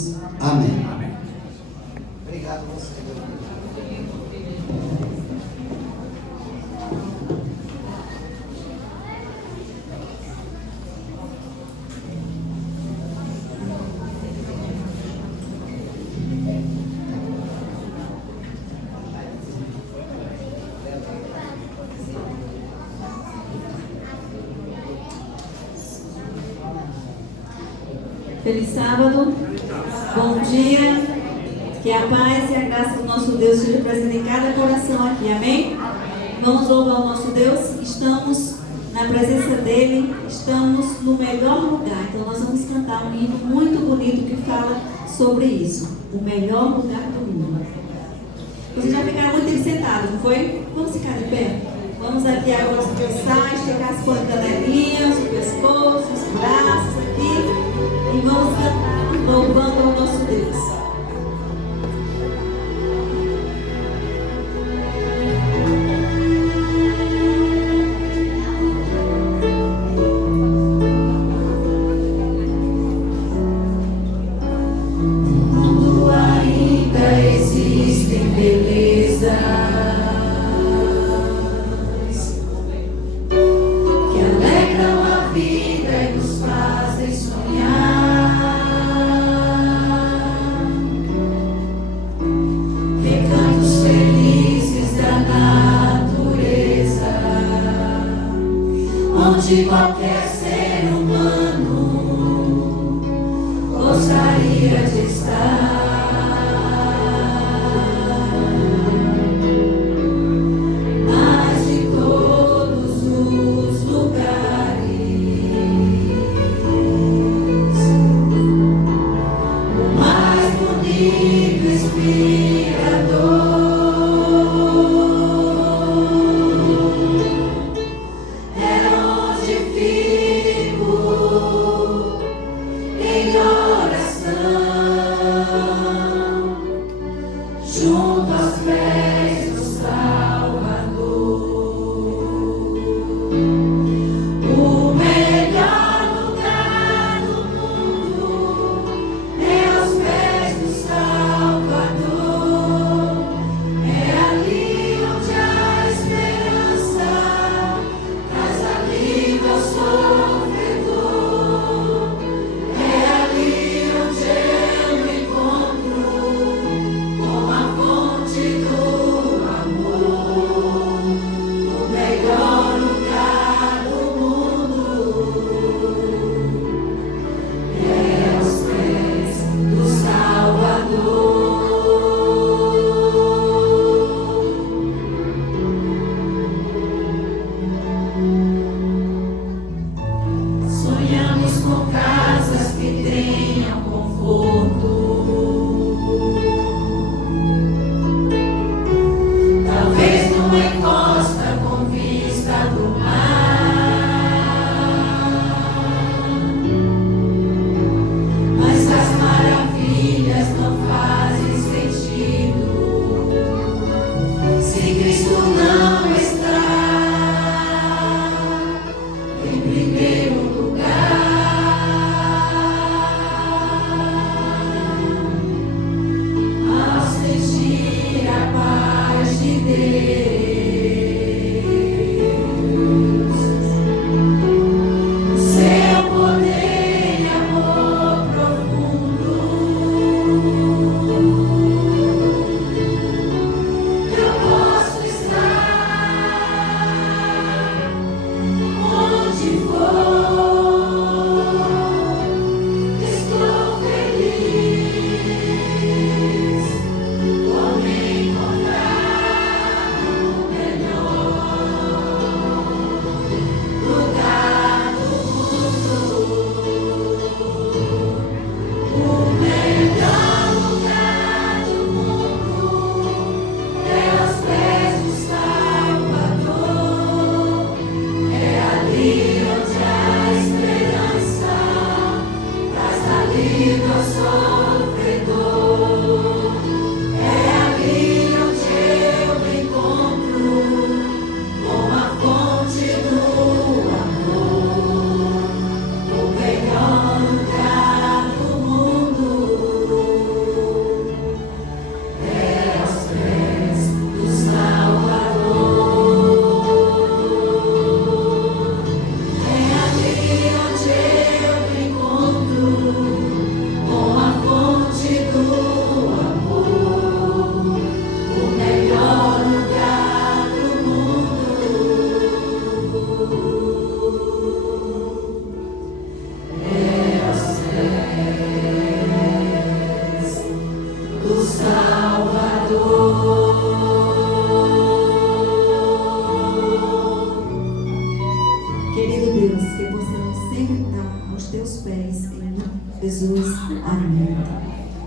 Jesus. Amém. Obrigado, você. Feliz sábado, bom dia, que a paz e a graça do nosso Deus esteja presente em cada coração aqui, amém? Vamos louvar o nosso Deus, estamos na presença dEle, estamos no melhor lugar, então nós vamos cantar um hino muito bonito que fala sobre isso, o melhor lugar do mundo. Vocês já ficaram muito tempo sentados, não foi? Vamos ficar de pé? Vamos aqui agora descansar, esticar as canelinhas, o pescoço, os braços aqui. E vamos cantar louvando ao nosso Deus. No mundo ainda existem belezas que alegram a vida e nos fazem sonhar. Onde qualquer ser humano gostaria de estar. Mas de todos os lugares, o mais bonito e inspirador em oração.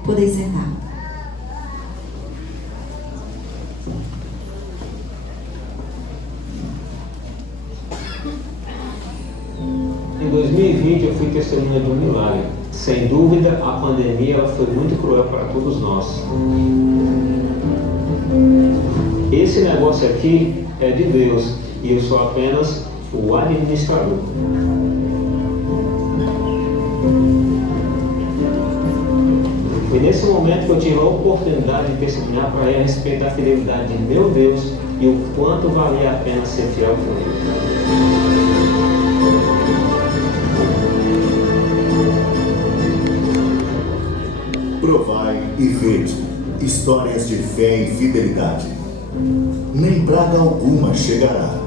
Podem sentar. Em 2020 eu fui testemunha de um milagre. Sem dúvida, a pandemia ela foi muito cruel para todos nós. Esse negócio aqui é de Deus e eu sou apenas o administrador. Foi nesse momento que eu tive a oportunidade de testemunhar para ele a respeito da fidelidade de meu Deus e o quanto valia a pena ser fiel com ele. Provai e vede histórias de fé e fidelidade. Nem praga alguma chegará.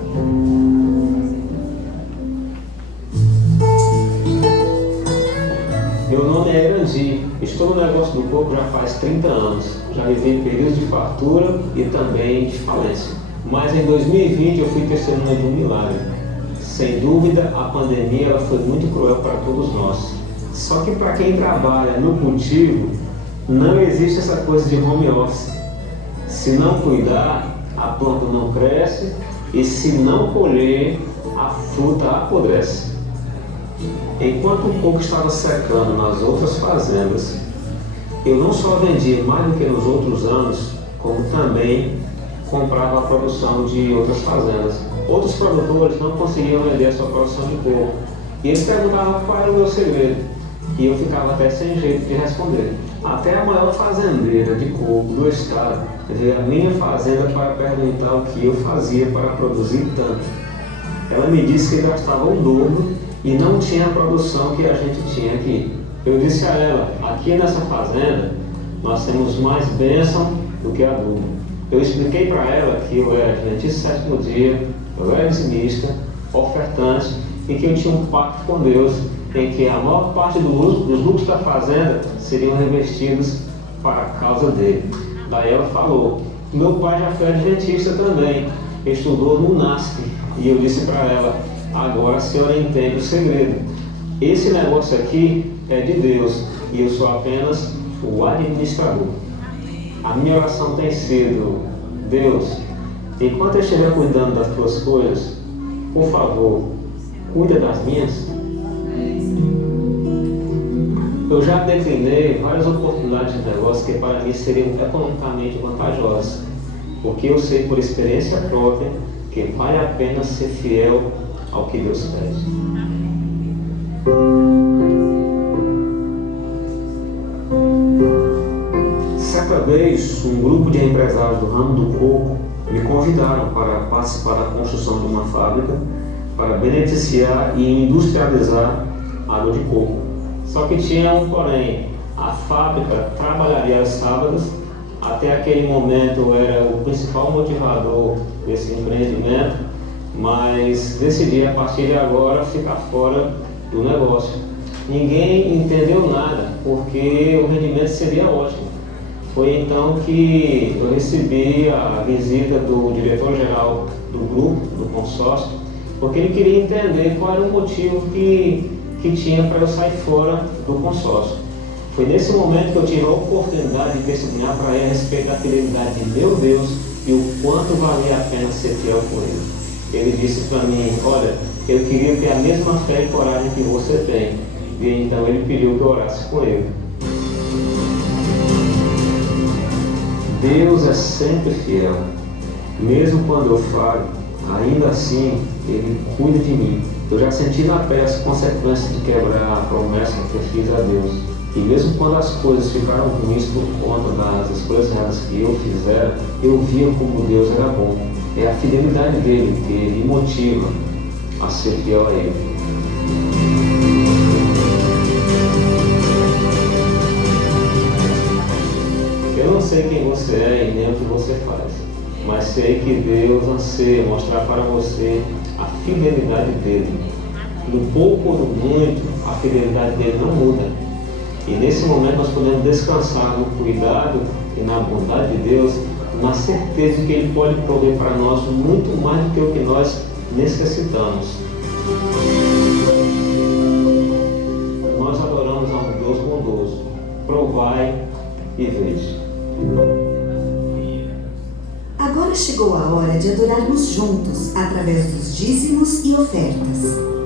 Meu nome é Erandi, estou no negócio do coco já faz 30 anos. Já vivi períodos de fartura e também de falência. Mas em 2020 eu fui testemunha de um milagre. Sem dúvida, a pandemia ela foi muito cruel para todos nós. Só que para quem trabalha no cultivo, não existe essa coisa de home office. Se não cuidar, a planta não cresce e se não colher, a fruta apodrece. Enquanto o coco estava secando nas outras fazendas, eu não só vendia mais do que nos outros anos, como também comprava a produção de outras fazendas. Outros produtores não conseguiam vender a sua produção de coco. E eles perguntavam qual era o meu segredo. E eu ficava até sem jeito de responder. Até a maior fazendeira de coco do estado veio à minha fazenda para perguntar o que eu fazia para produzir tanto. Ela me disse que gastava o dobro e não tinha a produção que a gente tinha aqui. Eu disse a ela, aqui nessa fazenda nós temos mais bênção do que adubo. Eu expliquei para ela que eu era adventista sétimo dia, eu era dizimista, ofertante e que eu tinha um pacto com Deus em que a maior parte dos lucros da fazenda seriam revestidos para a causa dele. Daí ela falou, meu pai já foi adventista também, estudou no NASP, e eu disse para ela, agora a senhora entende o segredo. Esse negócio aqui é de Deus e eu sou apenas o administrador. A minha oração tem sido, Deus, enquanto eu estiver cuidando das tuas coisas, por favor, cuida das minhas. Eu já declinei várias oportunidades de negócio que para mim seriam economicamente vantajosas, porque eu sei por experiência própria que vale a pena ser fiel ao que Deus pede. Certa vez, um grupo de empresários do ramo do coco me convidaram para participar da construção de uma fábrica para beneficiar e industrializar água de coco. Só que tinha um porém, a fábrica trabalharia aos sábados, até aquele momento eu era o principal motivador desse empreendimento, mas decidi a partir de agora ficar fora do negócio. Ninguém entendeu nada, porque o rendimento seria ótimo. Foi então que eu recebi a visita do diretor-geral do grupo, do consórcio, porque ele queria entender qual era o motivo que tinha para eu sair fora do consórcio. Foi nesse momento que eu tive a oportunidade de testemunhar para ele a respeito da fidelidade de meu Deus e o quanto valia a pena ser fiel com ele. Ele disse para mim, olha, eu queria ter a mesma fé e coragem que você tem. E então ele pediu que eu orasse com ele. Deus é sempre fiel. Mesmo quando eu falho, ainda assim Ele cuida de mim. Eu já senti na pele as consequências de quebrar a promessa que eu fiz a Deus. E mesmo quando as coisas ficaram ruins por conta das escolhas erradas que eu fizer, eu via como Deus era bom. É a fidelidade dele que me motiva a ser fiel a Ele. Eu não sei quem você é e nem o que você faz, mas sei que Deus anseia mostrar para você a fidelidade dele. No pouco ou no muito, a fidelidade dele não muda. E nesse momento nós podemos descansar no cuidado e na bondade de Deus, na certeza de que Ele pode prover para nós muito mais do que o que nós necessitamos. Nós adoramos a um Deus bondoso. Provai e vede. Agora chegou a hora de adorarmos juntos, através dos dízimos e ofertas.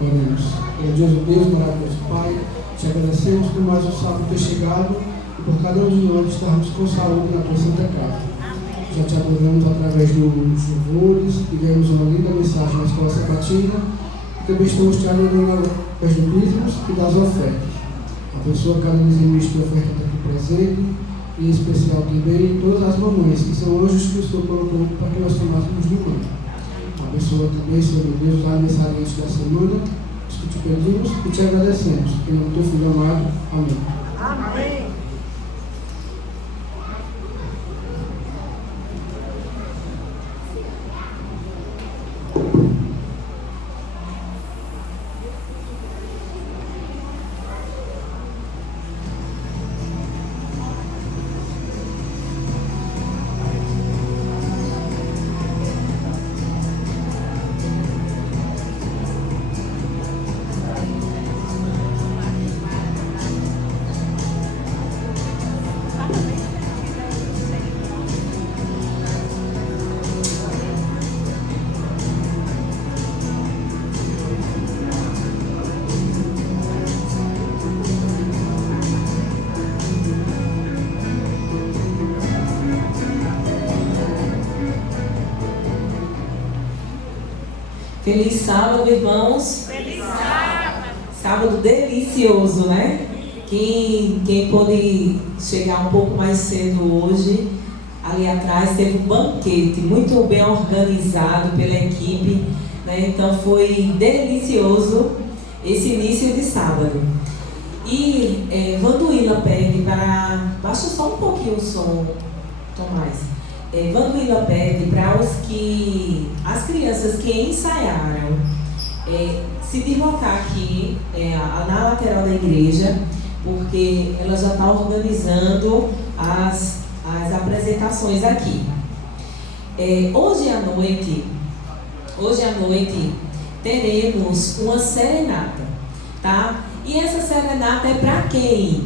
Oremos. Deus maravilhoso Pai, te agradecemos por mais um sábado ter chegado e por cada um de nós estarmos com saúde na tua santa casa. Já te adoramos através dos louvores e vemos uma linda mensagem na escola sabatina e também estamos te adorando através do dízimos e das ofertas. Abençoa cada dizimista e oferta aqui presente e em especial também todas as mamães que são anjos que o Senhor colocou para que nós tomássemos de mão. Abençoa também, Senhor Deus, a mensagem da semana, os que te pedimos e te agradecemos. Em nome do teu Filho amado. Amém. Amém. Feliz sábado, irmãos. Feliz sábado. Sábado delicioso, né? Quem pôde chegar um pouco mais cedo hoje, ali atrás teve um banquete muito bem organizado pela equipe, né? Então foi delicioso esse início de sábado. E Vanduíla pede para... Baixa só um pouquinho o som, Tomás. Vanduíla pede para as crianças que ensaiaram se deslocar aqui na lateral da igreja, porque ela já está organizando as apresentações aqui. Hoje à noite teremos uma serenata, tá? E essa serenata é para quem?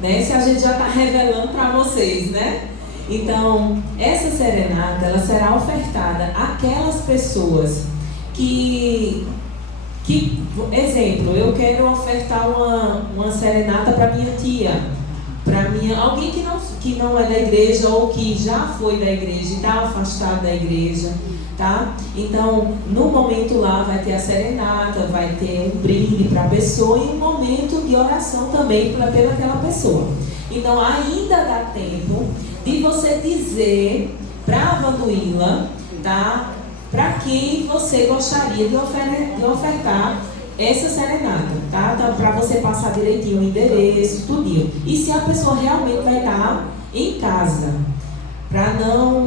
Né? Se a gente já está revelando para vocês, né? Então, essa serenata ela será ofertada àquelas pessoas que exemplo, eu quero ofertar uma serenata para minha tia, para alguém que não é da igreja ou que já foi da igreja e está afastado da igreja, tá? Então, no momento lá vai ter a serenata, vai ter um brinde para a pessoa e um momento de oração também pelaquela pessoa. Então, ainda dá tempo de você dizer para a Vanduíla, tá? Para quem você gostaria de ofertar essa serenata, tá? Então, para você passar direitinho o endereço, tudinho. E se a pessoa realmente vai estar em casa, para não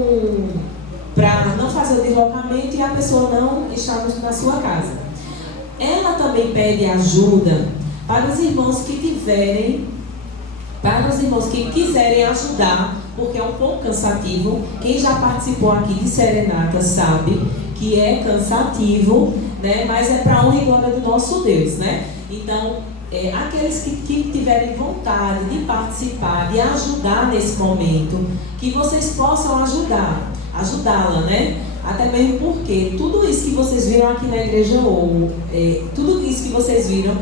fazer o deslocamento e a pessoa não estar na sua casa. Ela também pede ajuda para os irmãos que quiserem ajudar, porque é um pouco cansativo. Quem já participou aqui de serenata sabe que é cansativo, né? Mas é para honra e glória do nosso Deus, né? Então, aqueles que tiverem vontade de participar, de ajudar nesse momento, que vocês possam ajudá-la, né? Até mesmo porque tudo isso que vocês viram aqui na igreja, tudo isso que vocês viram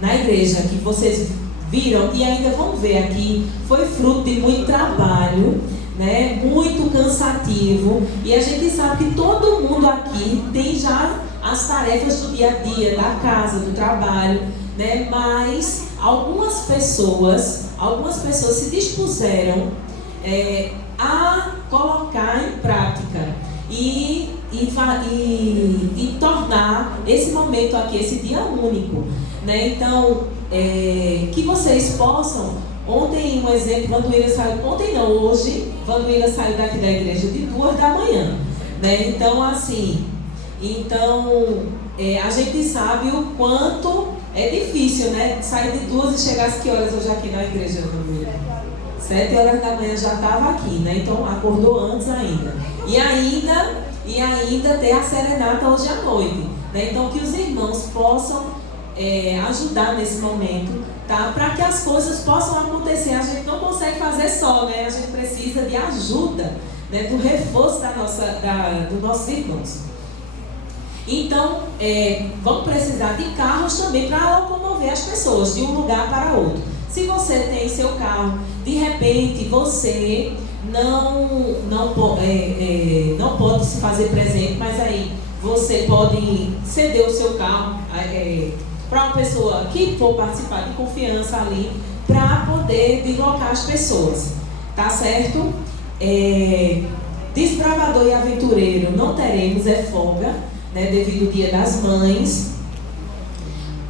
na igreja, que vocês viram e ainda vão ver aqui, foi fruto de muito trabalho, né? Muito cansativo, e a gente sabe que todo mundo aqui tem já as tarefas do dia a dia, da casa, do trabalho, né? Mas algumas pessoas se dispuseram a colocar em prática e tornar esse momento aqui, esse dia único, né? Então, que vocês possam, ontem um exemplo, hoje, Vanduíla saiu daqui da igreja de 2 da manhã, né? Então, assim, a gente sabe o quanto é difícil, né? Sair de 2 e chegar às que horas hoje aqui na igreja, Vanduíla? 7 horas da manhã já estava aqui, né? Então acordou antes ainda. E ainda ter a serenata hoje à noite, né? Então que os irmãos possam ajudar nesse momento, tá? Para que as coisas possam acontecer. A gente não consegue fazer só, né? A gente precisa de ajuda, né? Do reforço dos nossos irmãos. Então, vão precisar de carros também para locomover as pessoas de um lugar para outro. Se você tem seu carro, de repente você não pode se fazer presente, mas aí você pode ceder o seu carro para uma pessoa que for participar de confiança ali, para poder deslocar as pessoas, tá certo? Desbravador e aventureiro não teremos, folga, né, devido ao Dia das Mães.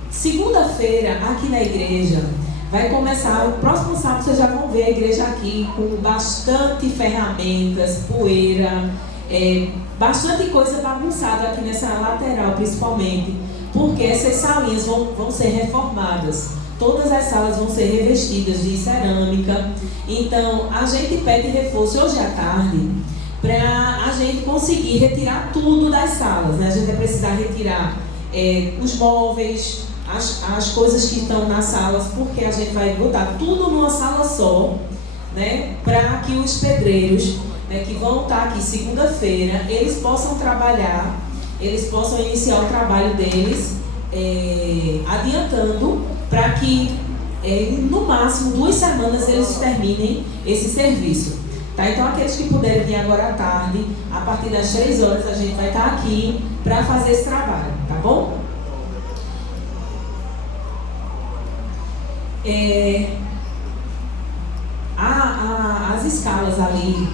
Segunda-feira, aqui na igreja, vai começar, o próximo sábado vocês já vão ver a igreja aqui com bastante ferramentas, poeira, bastante coisa bagunçada aqui nessa lateral, principalmente, porque essas salinhas vão ser reformadas. Todas as salas vão ser revestidas de cerâmica. Então, a gente pede reforço hoje à tarde para a gente conseguir retirar tudo das salas, né? A gente vai precisar retirar os móveis, as coisas que estão nas salas, porque a gente vai botar tudo numa sala só, né? Para que os pedreiros, né, que vão estar aqui segunda-feira, eles possam trabalhar, eles possam iniciar o trabalho deles adiantando, para que no máximo 2 semanas eles terminem esse serviço, Tá? Então, aqueles que puderem vir agora à tarde, a partir das 3 horas, a gente vai estar aqui para fazer esse trabalho, tá bom? As escalas ali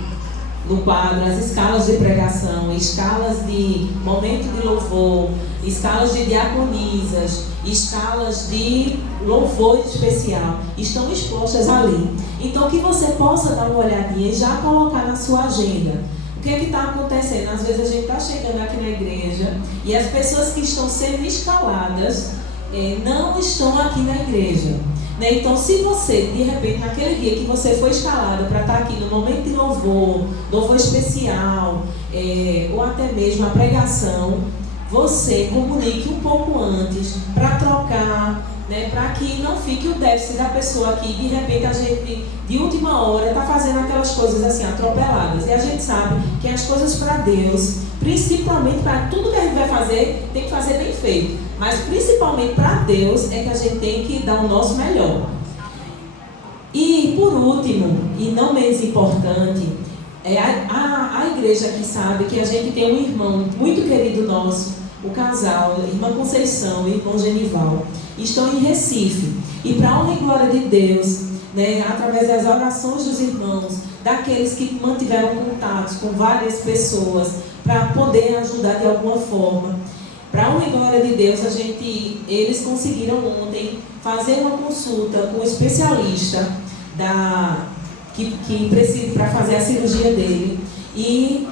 no quadro, as escalas de pregação, escalas de momento de louvor, escalas de diaconisas, escalas de louvor especial, estão expostas ali. Então, que você possa dar uma olhadinha e já colocar na sua agenda. O que é que está acontecendo? Às vezes a gente está chegando aqui na igreja e as pessoas que estão sendo escaladas não estão aqui na igreja. Né? Então, se você, de repente, naquele dia que você foi escalada para estar aqui no momento de louvor especial, ou até mesmo a pregação, você comunique um pouco antes para trocar, né? Para que não fique o déficit da pessoa aqui. De repente, a gente, de última hora, está fazendo aquelas coisas assim, atropeladas. E a gente sabe que as coisas para Deus, principalmente para tudo que a gente vai fazer, tem que fazer bem feito. Mas principalmente para Deus é que a gente tem que dar o nosso melhor. E por último, e não menos importante, a igreja que sabe que a gente tem um irmão muito querido nosso, o casal, a irmã Conceição e o irmão Genival, estão em Recife. E para a honra e glória de Deus, né, através das orações dos irmãos, daqueles que mantiveram contatos com várias pessoas, para poder ajudar de alguma forma, para a honra e glória de Deus, eles conseguiram ontem fazer uma consulta com um especialista que precisa para fazer a cirurgia dele. E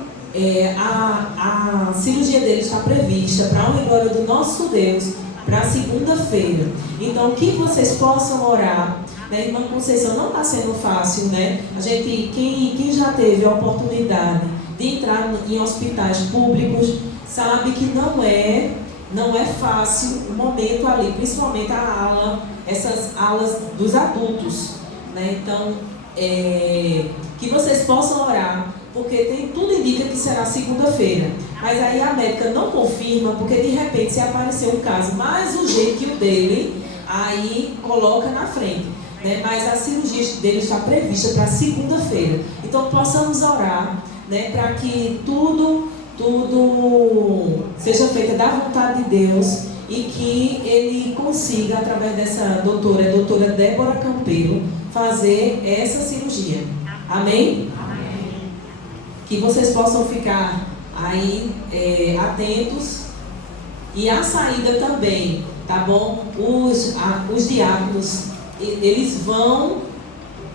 a cirurgia dele está prevista para a honra e glória do nosso Deus para segunda-feira. Então, que vocês possam orar. Né? Irmã Conceição, não está sendo fácil, né? Quem já teve a oportunidade de entrar em hospitais públicos sabe que não é fácil o momento ali, principalmente essas alas dos adultos, né? Então, que vocês possam orar, porque tudo indica que será segunda-feira, mas aí a médica não confirma, porque de repente se aparecer um caso mais urgente que o dele, aí coloca na frente, né? Mas a cirurgia dele está prevista para segunda-feira. Então possamos orar, né, para que tudo seja feito da vontade de Deus e que ele consiga, através dessa doutora Débora Campeiro, fazer essa cirurgia. Amém? Que vocês possam ficar aí atentos. E a saída também, tá bom? Os diáconos, eles vão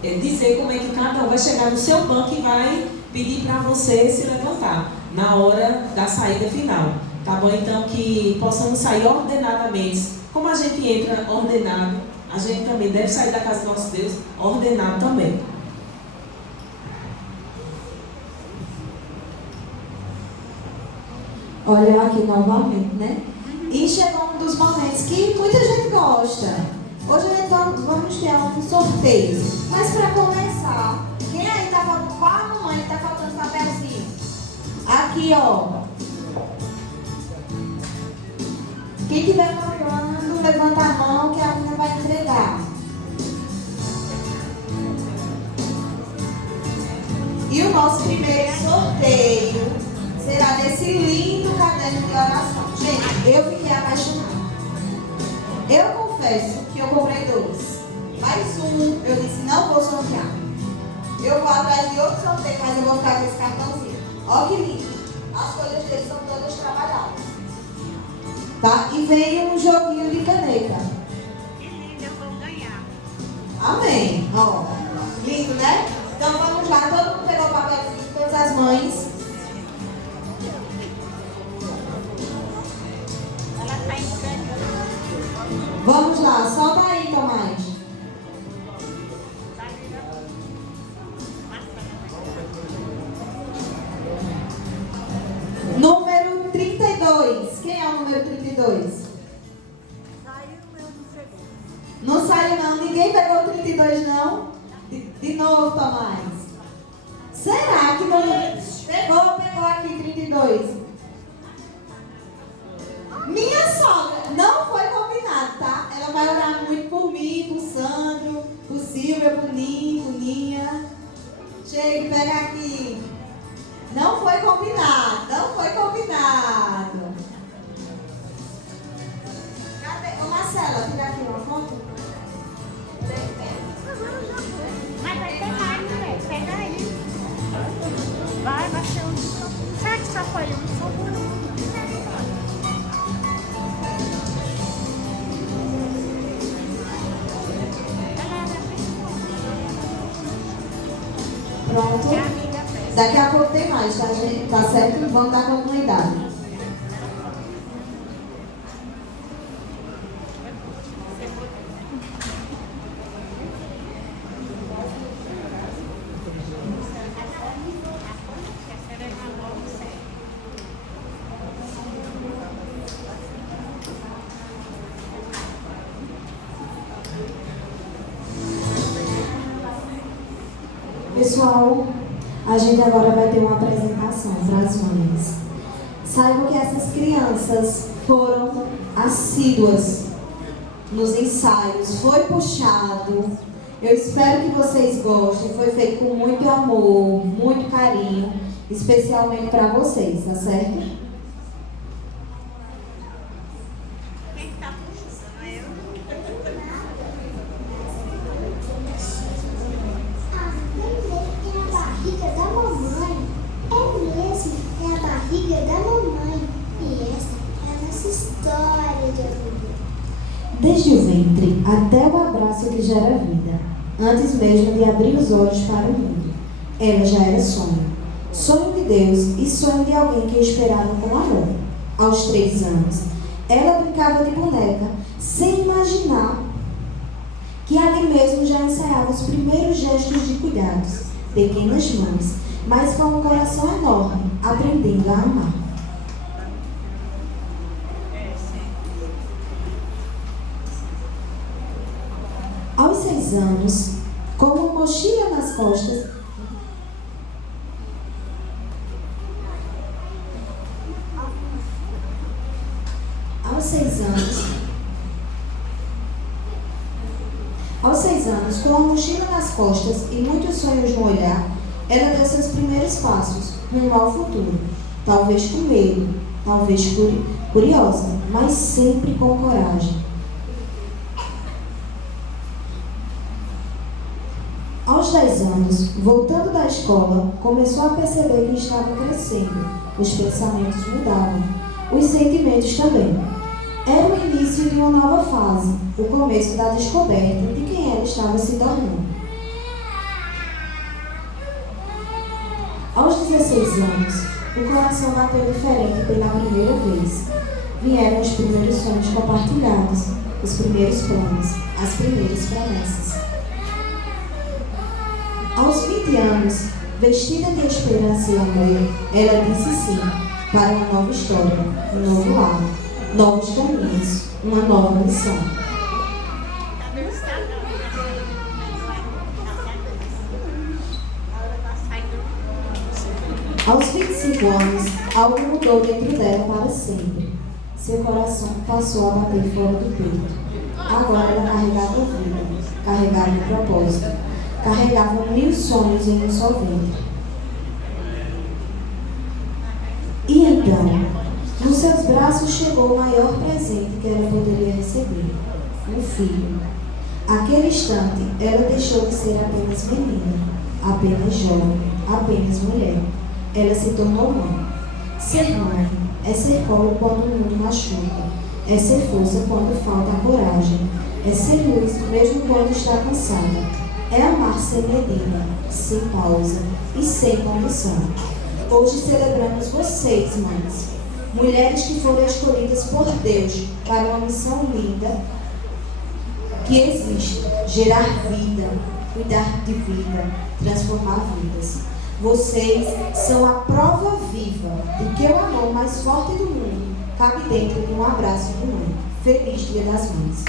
dizer como é que cada um vai chegar no seu banco e vai pedir para você se levantar na hora da saída final, tá bom? Então, que possamos sair ordenadamente. Como a gente entra ordenado, a gente também deve sair da casa do nosso Deus ordenado também. Olha eu aqui novamente, né? E chegou um dos momentos que muita gente gosta. Hoje a gente vamos ter um sorteio. Mas para começar, quem aí tá faltando? Qual a mamãe que tá faltando papelzinho? Aqui, ó. Quem estiver faltando, levanta a mão que a menina vai entregar. E o nosso primeiro sorteio será desse lindo caderno de oração. Gente, eu fiquei apaixonada. Eu confesso que eu comprei 2. Mais um, eu disse, não vou sortear. Eu vou atrás de outro sorteio, mas eu vou ficar com esse cartãozinho. Olha que lindo. As folhas dele são todas trabalhadas. Tá? E vem um joguinho de caneta. Que lindo, eu vou ganhar. Amém. Ó, lindo, né? Então vamos lá. Todo mundo pegou o papelzinho, todas as mães. Ela está entregando. Vamos lá, solta aí, Tomás. Número 32. Quem é o número 32? Não saiu não. Ninguém pegou o 32 não? De novo, Tomás. Será que não pegou aqui 32? Minha sogra, não foi combinado, tá? Ela vai orar muito por mim, por Sandro, por Silvia, por Ninha. Chega, pega aqui. Não foi combinado, não foi combinado. Cadê? Ô Marcela, tira aqui uma foto. Mas vai ter mais, né? Pega aí. Vai ser um. Será que só foi um? Só foi um. Pronto. Daqui a pouco tem mais, tá, gente? Tá certo? Vamos dar continuidade. Pessoal, a gente agora vai ter uma apresentação para as mães. Saibam que essas crianças foram assíduas nos ensaios, foi puxado. Eu espero que vocês gostem, foi feito com muito amor, muito carinho, especialmente para vocês, tá certo? Quem tá puxando? É eu? É a barriga da mamãe. É mesmo, é a barriga da mamãe. E essa é a nossa história de vida. Desde o ventre até o abraço que gera vida, antes mesmo de abrir os olhos para o mundo, ela já era sonho. Sonho de Deus e sonho de alguém que esperava com amor. Aos 3 anos, ela brincava de boneca, sem imaginar que ali mesmo já ensaiava os primeiros gestos de cuidados, pequenas mãos, mas com um coração enorme, aprendendo a amar. Aos 6 anos, com uma mochila nas costas, com uma mochila nas costas e muitos sonhos no olhar, ela deu seus primeiros passos rumo ao futuro. Talvez com medo, talvez curiosa, mas sempre com coragem. Aos 10 anos, voltando da escola, começou a perceber que estava crescendo. Os pensamentos mudavam, os sentimentos também. Era o início de uma nova fase, o começo da descoberta de quem ela estava se tornando. Aos 16 anos, o coração bateu diferente pela primeira vez. Vieram os primeiros sonhos compartilhados, os primeiros planos, as primeiras promessas. Aos 20 anos, vestida de esperança e amor, ela disse sim para uma nova história, um novo lar, novos caminhos, uma nova missão. Aos 25 anos, algo mudou dentro dela para sempre. Seu coração passou a bater fora do peito. Agora ela carregava vida, carregava um propósito, carregava 1000 sonhos em um só ventre. E então, nos seus braços chegou o maior presente que ela poderia receber, um filho. Aquele instante, ela deixou de ser apenas menina, apenas jovem, apenas mulher. Ela se tornou mãe. Ser mãe é ser colo quando o mundo machuca, é ser força quando falta a coragem, é ser luz mesmo quando está cansada, é amar sem medida, sem pausa e sem condição. Hoje celebramos vocês, mães, mulheres que foram escolhidas por Deus para uma missão linda que existe: gerar vida, cuidar de vida, transformar vidas. Vocês são a prova viva de que o amor mais forte do mundo cabe dentro de um abraço de mãe. Feliz Dia das Mães.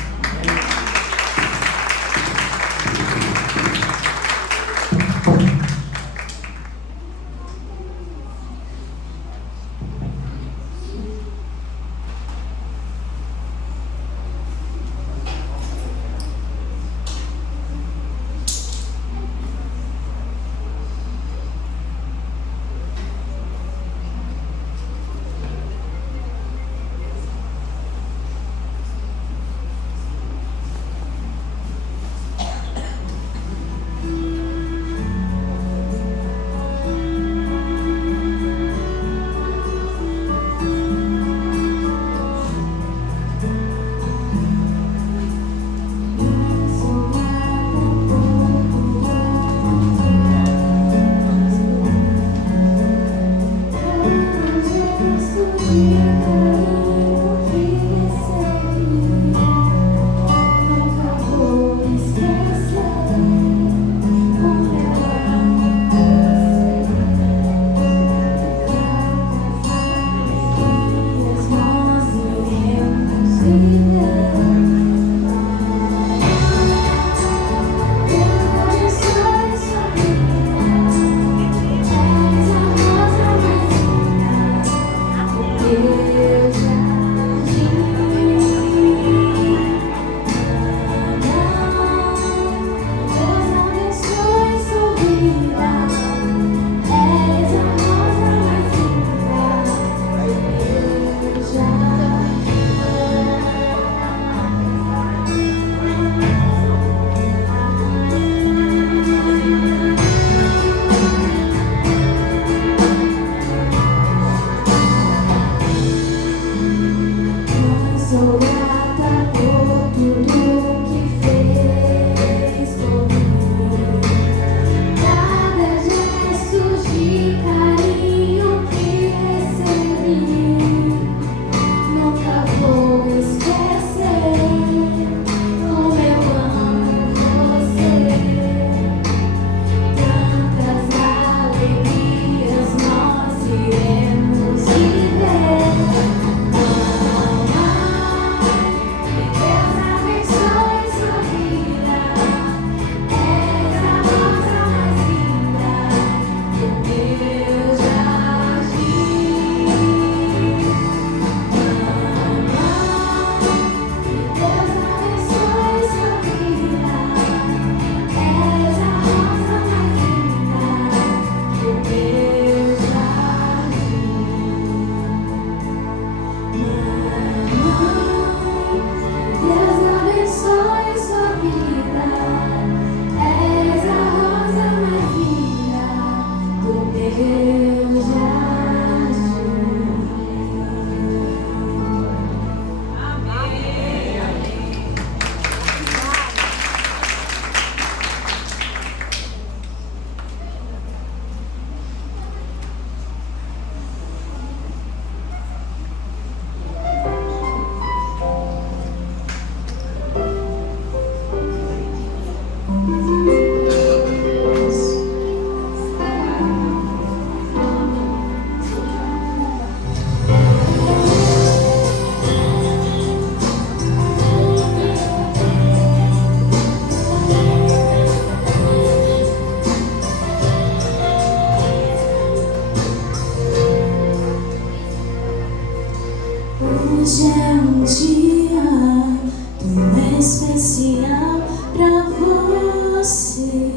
pra você,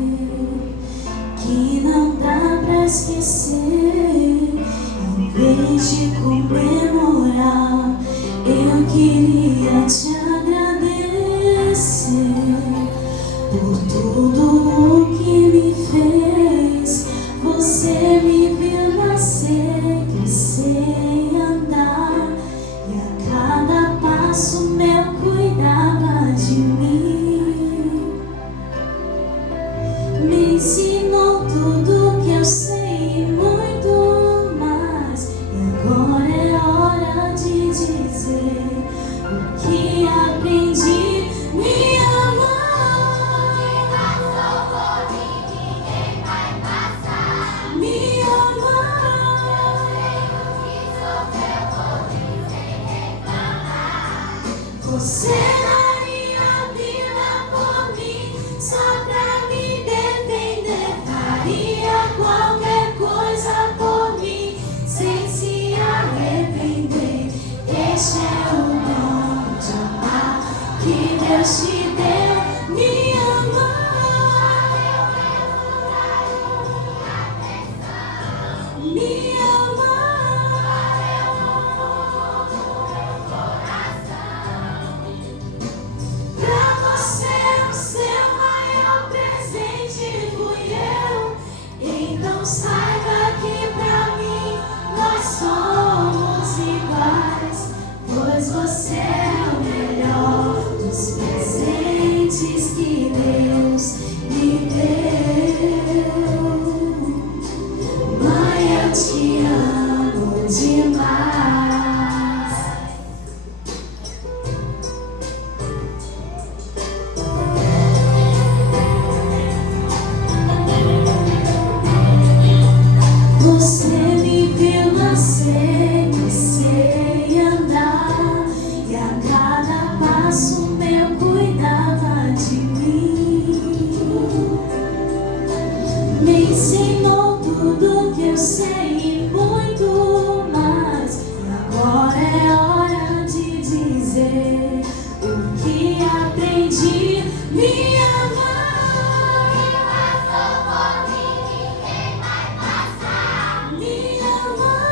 que não dá pra esquecer. Em vez de comemorar, eu queria te agradecer por tudo o que me fez. Você me viu nascer, crescer e andar, e a cada passo meu cuidava de mim. Me ensinou tudo que eu sei e muito mais, e agora é hora de dizer o que aprendi. Me amar. Me amar. Você daria a vida por mim, só pra me defender. Faria qualquer coisa por mim, sem se arrepender. Este é o dom de amar que Deus te deu. Me amar. Me amar. Pra você o seu maior presente fui eu. Então saiba que pra mim nós somos iguais, pois você é o melhor dos presentes que Deus me deu. Mãe, eu te amo demais. Você me viu nascer, crescer e andar, e a cada passo meu cuidava de mim. Me ensinou tudo que eu sei e muito mais, e agora é hora de dizer o que aprendi. Me amar. Me amar.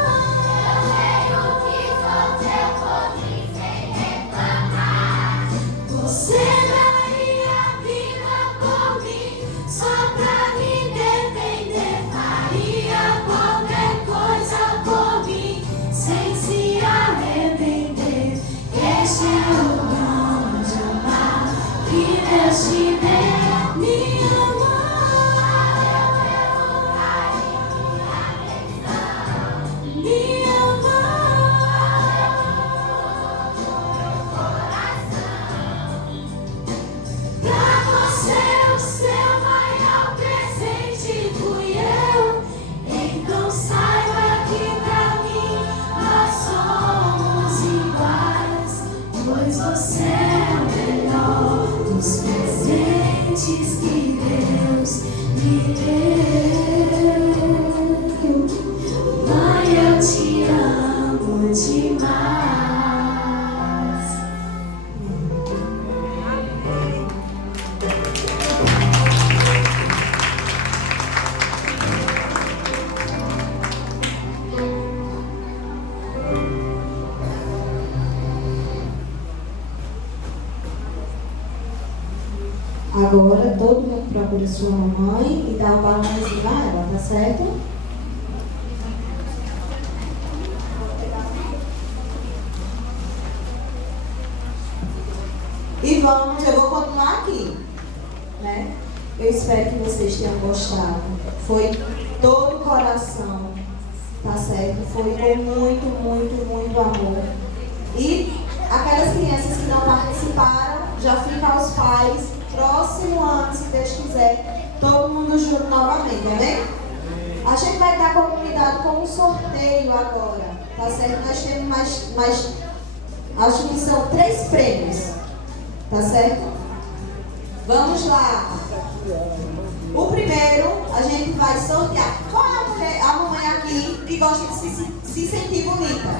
Você daria a vida por mim, só pra me defender. Faria qualquer coisa por mim, sem se arrepender. Este é o dom de amar que Deus te deu. Me amar. Me amar. Pra você o seu maior presente fui eu. Então saiba que pra mim nós somos iguais, pois você é o melhor dos presentes que Deus me deu. Mãe, eu te amo demais. Agora todo mundo procura sua mamãe e dá um balãozinho a ela, tá certo? E vamos, eu vou continuar aqui, né? Eu espero que vocês tenham gostado. Foi todo o coração, tá certo? Foi com muito, muito, muito amor. E aquelas crianças que não participaram, já fica aos pais, próximo ano, se Deus quiser, todo mundo junto novamente, amém? A gente vai estar comunicado com um sorteio agora, tá certo? Nós temos mais acho que são 3 prêmios, tá certo? Vamos lá. O primeiro, a gente vai sortear. Qual é a mamãe aqui que gosta de se sentir bonita?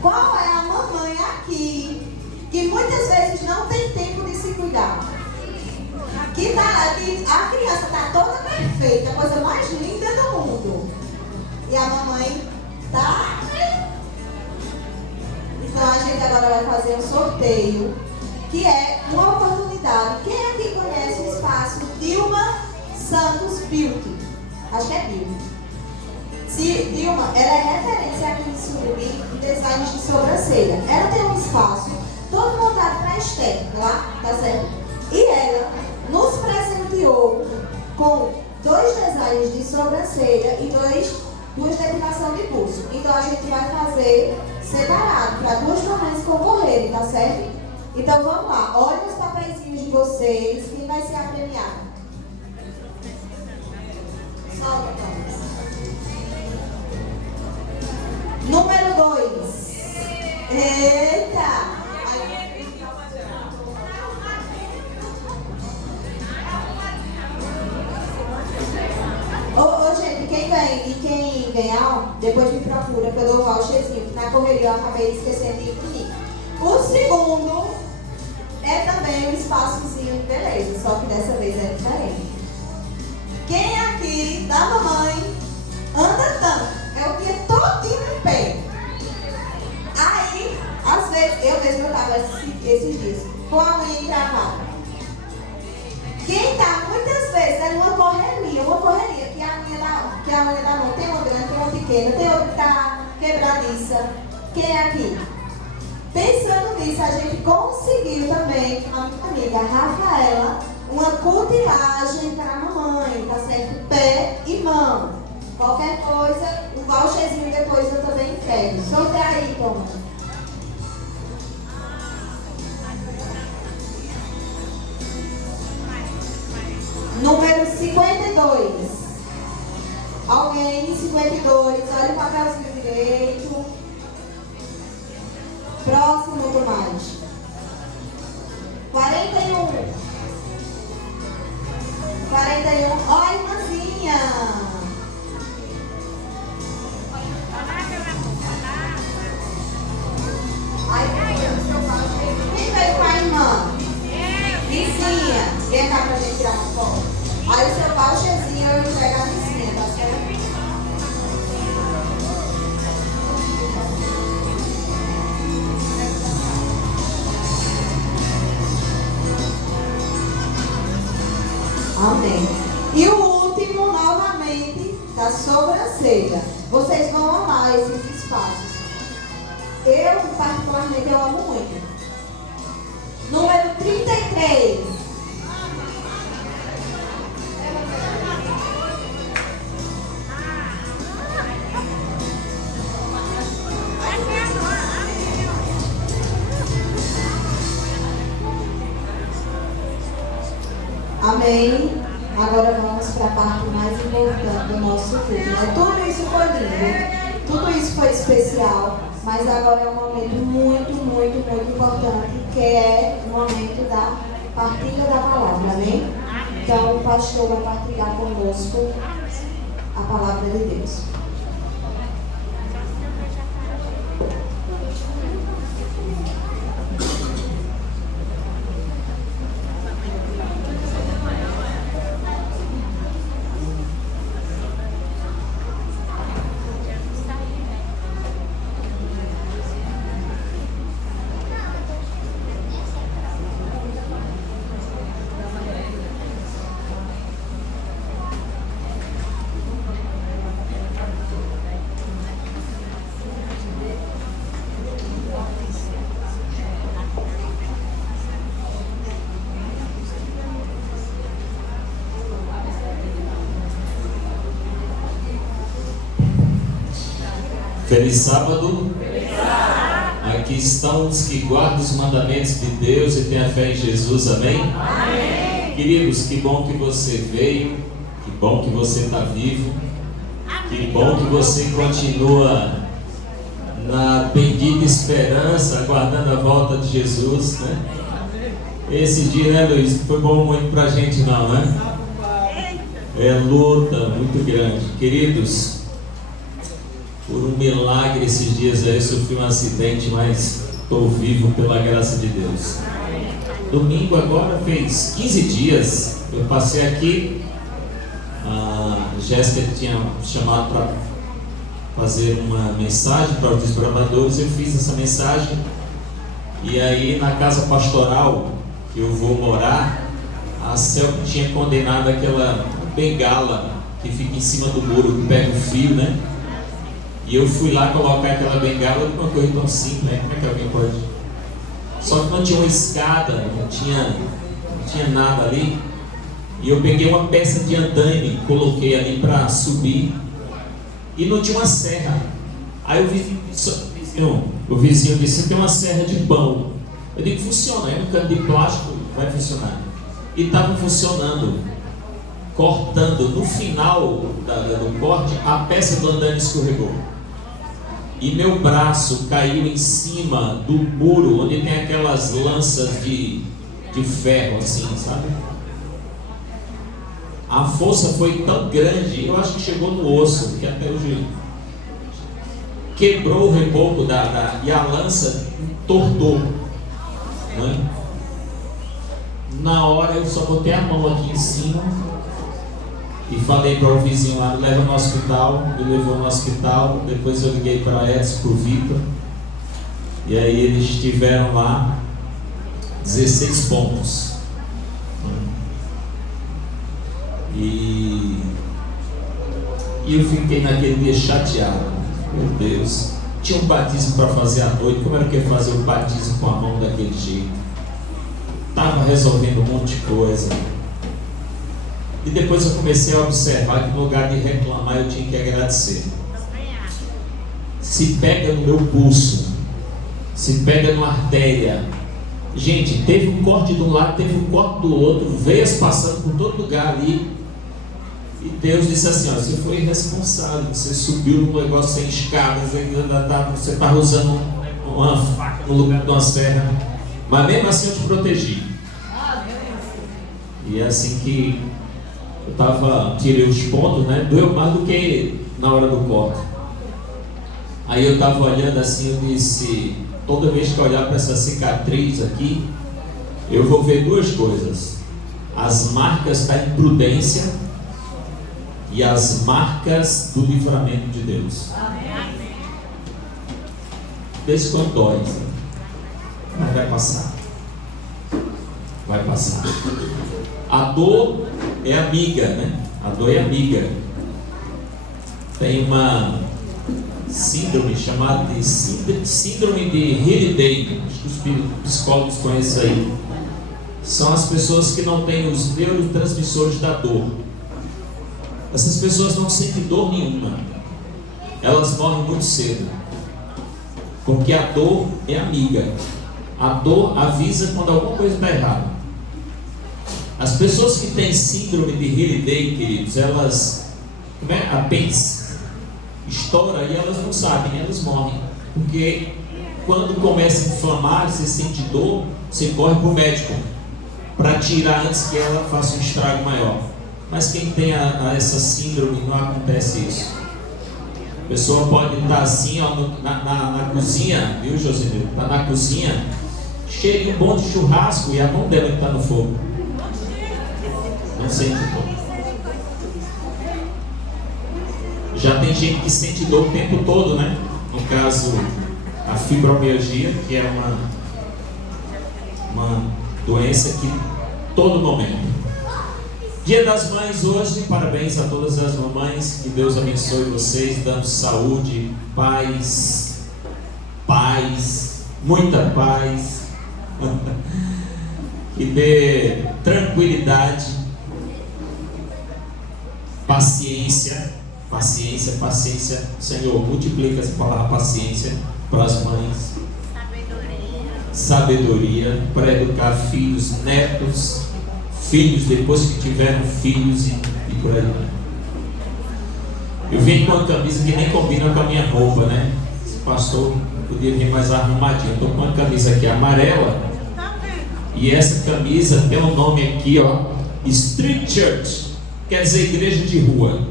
Qual é a mamãe aqui que muitas vezes não tem tempo de se cuidar? que a criança está toda perfeita, a coisa mais linda do mundo. E a mamãe tá. Então a gente agora vai fazer um sorteio, que é uma oportunidade. Quem aqui conhece o espaço Dilma Santos Beauty? Acho que é Beauty. Dilma, ela é referência aqui em Surubim em designs de sobrancelha. Ela tem um espaço todo montado para estética lá, tá certo? E ela nos presenteou com 2 designs de sobrancelha e 2 depilação de pulso. Então a gente vai fazer separado para 2 mamães concorrerem, tá certo? Então vamos lá, olha os papeizinhos de vocês, quem vai ser a premiada? Solta, Thomas. Número 2. Eita! Ô, gente, quem ganhar, depois me procura, que eu dou um voucherzinho. Na correria eu acabei esquecendo de imprimir. O segundo é também um espaçozinho de beleza, só que dessa vez é diferente. Quem aqui da mamãe anda tanto? É o dia todinho em pé. Aí, às vezes, eu mesmo estava esses dias com a unha encravada. Quem está muitas vezes é numa correria, que a unha da mão tem uma grande, tem uma pequena, tem outra que está quebradiça. Quem é aqui? Pensando nisso, a gente conseguiu também, com a minha amiga Rafaela, uma cutilagem para a mamãe, tá certo? Pé e mão. Qualquer coisa, o voucherzinho depois eu também entrego. Solta aí, Thomas. Número 52. Alguém, 52, olha o papelzinho direito. Próximo, Tomás. 41. 41. Ó, irmãzinha. Quem veio com a irmã? Vizinha. Vem cá pra gente tirar uma foto. Aí o seu voucherzinho eu entrego a vizinha, tá certo? Amém. E o último, novamente, da sobrancelha. Vocês vão amar esses espaços. Eu, particularmente, eu amo muito. Número 33. Amém. Agora vamos para a parte mais importante do nosso culto, né? Tudo isso foi lindo, tudo isso foi especial, mas agora é um momento muito, muito, muito importante, que é o momento da partilha da palavra, amém? Então o pastor vai partilhar conosco a palavra de Deus. Feliz sábado. Aqui estão os que guardam os mandamentos de Deus e têm a fé em Jesus, amém? Amém. Queridos, que bom que você veio, que bom que você está vivo, que bom que você continua na bendita esperança, aguardando a volta de Jesus, né? Esse dia, né, Luiz, não foi bom muito pra gente não, né? É luta muito grande. Queridos, por um milagre esses dias aí eu sofri um acidente, mas estou vivo pela graça de Deus. domingo agora fez 15 dias. Eu passei aqui, a Jéssica tinha chamado para fazer uma mensagem para os desbravadores, eu fiz essa mensagem. E aí na casa pastoral que eu vou morar, a Celso tinha condenado aquela bengala que fica em cima do muro, que pega o fio, né? E eu fui lá colocar aquela bengala, uma coisa tão simples, né? Como é que alguém pode? Só que não tinha uma escada, não tinha nada ali. E eu peguei uma peça de andaime, coloquei ali para subir. E não tinha uma serra. Aí o vizinho disse: tem uma serra de pão. Eu digo: funciona, é um cano de plástico, vai funcionar. E estava funcionando, cortando. No final do corte, a peça do andaime escorregou. E meu braço caiu em cima do muro, onde tem aquelas lanças de ferro, assim, sabe? A força foi tão grande, eu acho que chegou no osso, que até hoje quebrou o reboco e a lança entortou, né? Na hora eu só botei a mão aqui em cima e falei para o vizinho lá: leva no hospital. Me levou no hospital. Depois eu liguei para a Edson, para o Vitor, e aí eles estiveram lá 16 pontos. E eu fiquei naquele dia chateado. Meu Deus, tinha um batismo para fazer à noite. Como era que eu ia fazer o batismo com a mão daquele jeito? Estava resolvendo um monte de coisa. E depois eu comecei a observar que no lugar de reclamar eu tinha que agradecer. Se pega no meu pulso, se pega numa artéria. Gente, teve um corte de um lado, teve um corte do outro, veias passando por todo lugar ali. E Deus disse assim: ó, você foi irresponsável, você subiu num negócio sem escadas, você estava usando uma faca no lugar de uma serra, mas mesmo assim eu te protegi. E é assim que eu tirei os pontos, né? Doeu mais do que na hora do corte. Aí eu estava olhando assim, eu disse: toda vez que eu olhar para essa cicatriz aqui, eu vou ver duas coisas: as marcas da imprudência e as marcas do livramento de Deus. Desse quanto dói, mas vai passar. Vai passar. A dor é amiga, né? A dor é amiga. Tem uma síndrome chamada de síndrome de Halliday. Acho que os psicólogos conhecem aí. São as pessoas que não têm os neurotransmissores da dor. Essas pessoas não sentem dor nenhuma. Elas morrem muito cedo. Porque a dor é amiga. A dor avisa quando alguma coisa está errada. As pessoas que têm síndrome de Halliday, queridos, elas, a apêndice estoura e elas não sabem, elas morrem. Porque quando começa a inflamar, você sente dor, você corre para o médico para tirar antes que ela faça um estrago maior. Mas quem tem essa síndrome, não acontece isso. A pessoa pode estar assim, ó, na cozinha, viu, Josimir? Está na cozinha, cheio de um bom de churrasco e a mão dela está no fogo. Não sente dor. Já tem gente que sente dor o tempo todo, né? No caso, a fibromialgia, que é uma doença que todo momento. Dia das Mães hoje, parabéns a todas as mamães, que Deus abençoe vocês, dando saúde, paz, muita paz, que dê tranquilidade, paciência, Senhor, multiplica essa palavra paciência para as mães, sabedoria para educar filhos, netos, filhos depois que tiveram filhos e por aí. Eu vim com uma camisa que nem combina com a minha roupa, né? Esse pastor podia vir mais arrumadinho. Estou com uma camisa aqui amarela e essa camisa tem um nome aqui, ó, Street Church, quer dizer igreja de rua.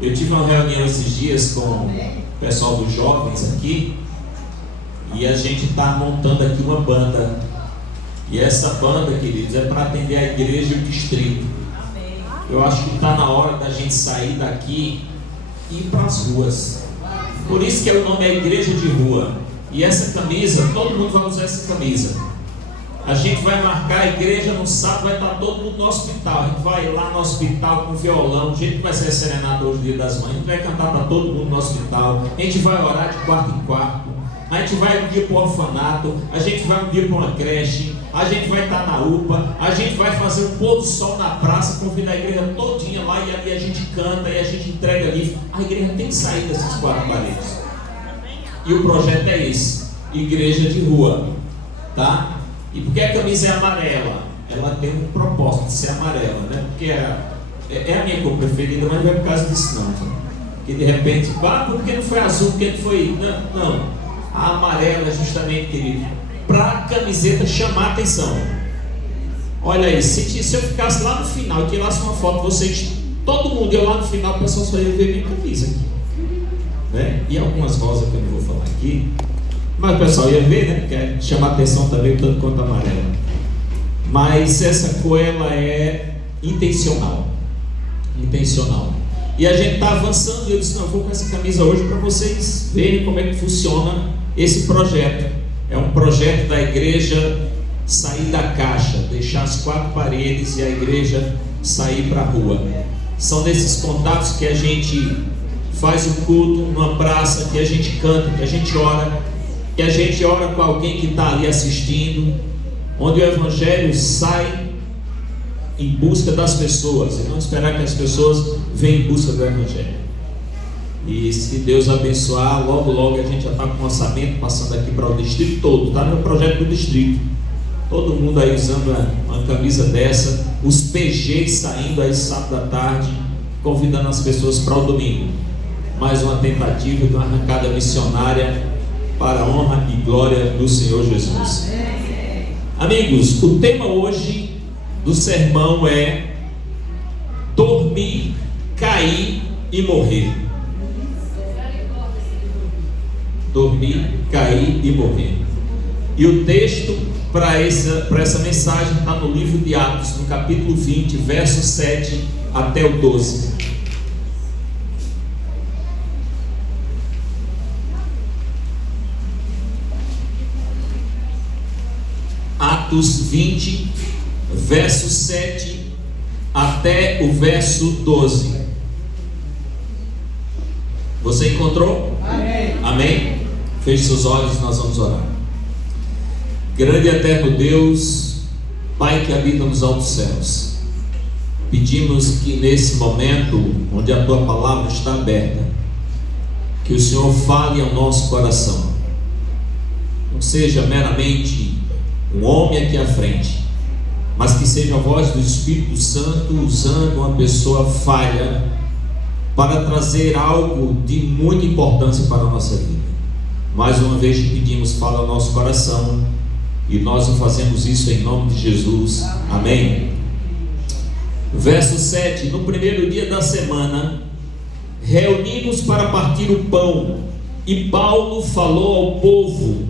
Eu tive uma reunião esses dias com o pessoal dos jovens aqui e a gente está montando aqui uma banda E essa banda, queridos, é para atender a igreja e o distrito. Eu acho que está na hora da gente sair daqui e ir para as ruas. Por isso que o nome é Igreja de Rua. E essa camisa, todo mundo vai usar essa camisa. A gente vai marcar a igreja no sábado, vai estar todo mundo no hospital. A gente vai lá no hospital com violão, do jeito que vai ser a serenata hoje, dia das mães. A gente vai cantar para todo mundo no hospital. A gente vai orar de quarto em quarto. A gente vai um dia para o orfanato. A gente vai um dia para uma creche. A gente vai estar na UPA. A gente vai fazer um pôr do sol na praça, convidar a igreja todinha lá e ali a gente canta e a gente entrega livro. A igreja tem que sair dessas quatro paredes. E o projeto é esse: Igreja de Rua. Tá? E porque a camisa é amarela? Ela tem um propósito de ser amarela, né? Porque é a minha cor preferida, mas não é por causa disso não. Porque de repente, porque não foi azul, porque não foi... Não. A amarela é justamente, querido, para a camiseta chamar a atenção. Olha aí, se eu ficasse lá no final e tirasse uma foto, vocês, todo mundo ia lá no final, o pessoal só ia ver minha camisa aqui, né? E algumas rosas que eu não vou falar aqui, mas o pessoal ia ver, né? Porque chama a atenção também, tanto quanto a amarela. Mas essa cor, ela é intencional. E a gente está avançando, e eu disse, não, eu vou com essa camisa hoje para vocês verem como é que funciona esse projeto. É um projeto da igreja sair da caixa, deixar as quatro paredes e a igreja sair para a rua. São desses contatos que a gente faz um culto numa praça, que a gente canta, que a gente ora com alguém que está ali assistindo, onde o evangelho sai em busca das pessoas, e não esperar que as pessoas venham em busca do evangelho. E se Deus abençoar, logo a gente já está com um orçamento passando aqui para o distrito todo, está no projeto do distrito. Todo mundo aí usando uma camisa dessa, os PGs saindo aí sábado da tarde, convidando as pessoas para o domingo. Mais uma tentativa de uma arrancada missionária para a honra e glória do Senhor Jesus. Amigos, o tema hoje do sermão é dormir, cair e morrer. Dormir, cair e morrer. E o texto para essa mensagem está no livro de Atos, no capítulo 20, verso 7 até o 12. Atos 20, verso 7 até o verso 12. Você encontrou? Amém. Amém? Feche seus olhos e nós vamos orar. Grande e eterno Deus, Pai que habita nos altos céus, pedimos que nesse momento onde a Tua palavra está aberta, que o Senhor fale ao nosso coração. Não seja meramente um homem aqui à frente, mas que seja a voz do Espírito Santo usando uma pessoa falha para trazer algo de muita importância para a nossa vida. Mais uma vez te pedimos, fala ao nosso coração, e nós fazemos isso em nome de Jesus. Amém. Verso 7: no primeiro dia da semana, reunimos para partir o pão, e Paulo falou ao povo,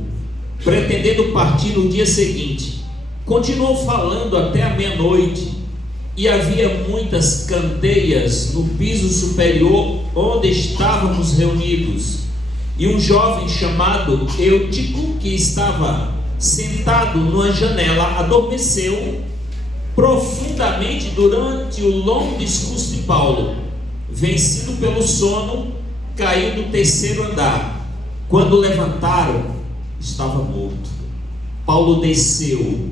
pretendendo partir no dia seguinte. Continuou falando até a meia-noite, e havia muitas candeias no piso superior onde estávamos reunidos. E um jovem chamado Eutico, que estava sentado numa janela, adormeceu profundamente durante o longo discurso de Paulo. Vencido pelo sono, caiu do terceiro andar. Quando levantaram, estava morto. Paulo desceu,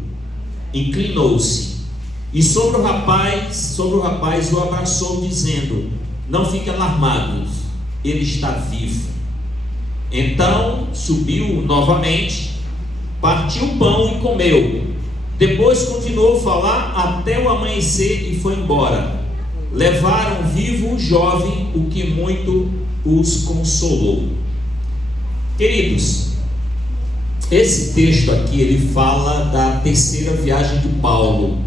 inclinou-se e sobre o rapaz o abraçou, dizendo: não fiquem alarmados, ele está vivo. Então subiu novamente, partiu o pão e comeu. Depois continuou a falar até o amanhecer e foi embora. Levaram vivo o jovem, o que muito os consolou. Queridos, esse texto aqui, ele fala da terceira viagem de Paulo.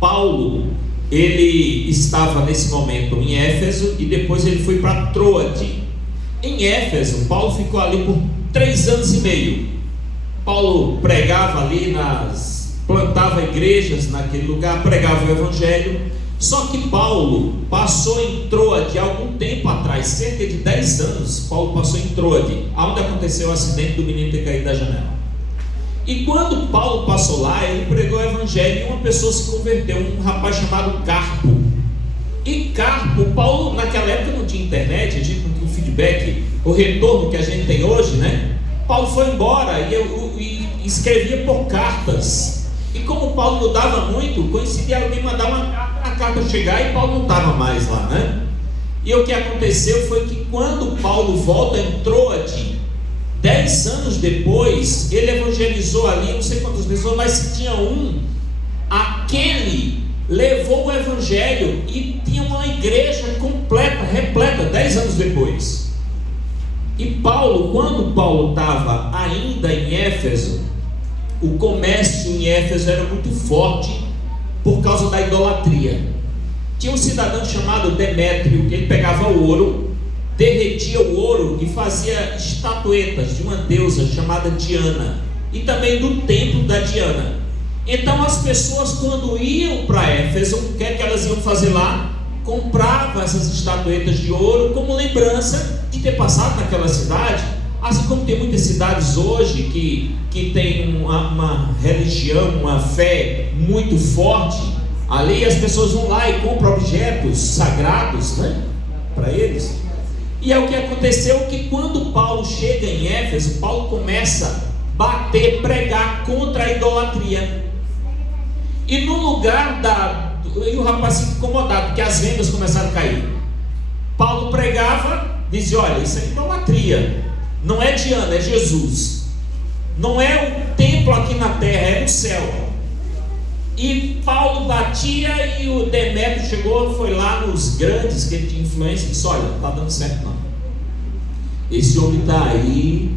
Paulo, ele estava nesse momento em Éfeso e depois ele foi para Troade. Em Éfeso, Paulo ficou ali por 3 anos e meio. Paulo pregava ali nas plantava igrejas naquele lugar, pregava o evangelho. Só que Paulo passou em Troade há algum tempo atrás, cerca de 10 anos. Paulo passou em Troade, onde aconteceu o acidente do menino ter caído da janela. E quando Paulo passou lá, ele pregou o evangelho e uma pessoa se converteu, um rapaz chamado Carpo. E Carpo, Paulo naquela época não tinha internet, a gente não tinha o feedback, o retorno que a gente tem hoje, né? Paulo foi embora e escrevia por cartas. E como Paulo mudava muito, coincidia alguém mandar a carta chegar e Paulo não estava mais lá, né? E o que aconteceu foi que quando Paulo volta em Troade, 10 anos depois, ele evangelizou ali, não sei quantas pessoas, mas tinha aquele levou o evangelho e tinha uma igreja completa, repleta, 10 anos depois. E Paulo, quando Paulo estava ainda em Éfeso, o comércio em Éfeso era muito forte por causa da idolatria. Tinha um cidadão chamado Demétrio, que ele pegava o ouro, derretia o ouro e fazia estatuetas de uma deusa chamada Diana, e também do templo da Diana. Então as pessoas, quando iam para Éfeso, o que é que elas iam fazer lá? Compravam essas estatuetas de ouro como lembrança de ter passado naquela cidade. Assim como tem muitas cidades hoje que tem uma religião, uma fé muito forte, ali as pessoas vão lá e compram objetos sagrados, né, para eles. E é o que aconteceu, que quando Paulo chega em Éfeso, Paulo começa a bater, pregar contra a idolatria. E no lugar e o rapaz fica incomodado, porque as vendas começaram a cair. Paulo pregava, dizia: olha, isso é idolatria, não é Diana, é Jesus. Não é o templo aqui na terra, é no céu. E Paulo batia, e o Demétrio chegou, foi lá nos grandes que ele tinha influência e disse: olha, não está dando certo não. Esse homem está aí,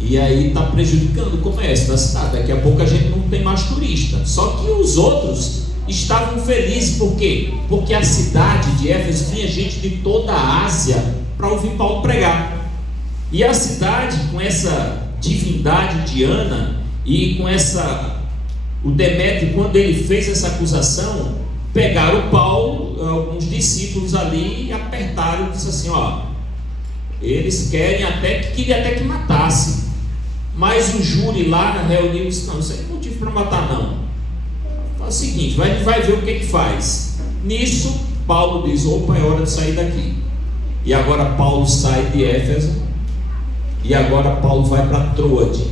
e aí está prejudicando o comércio da cidade. Daqui a pouco a gente não tem mais turista. Só que os outros estavam felizes. Por quê? Porque a cidade de Éfeso tinha gente de toda a Ásia para ouvir Paulo pregar. E a cidade, com essa divindade Diana e com o Demétrio, quando ele fez essa acusação, pegaram Paulo, alguns discípulos ali, e apertaram e disse assim: ó, eles queriam até que matasse. Mas o júri lá reuniu e disse: não, isso aí não é motivo para matar não. Faz o seguinte, vai ver o que faz. Nisso, Paulo diz: opa, é hora de sair daqui. E agora Paulo sai de Éfeso, e agora Paulo vai para Troade.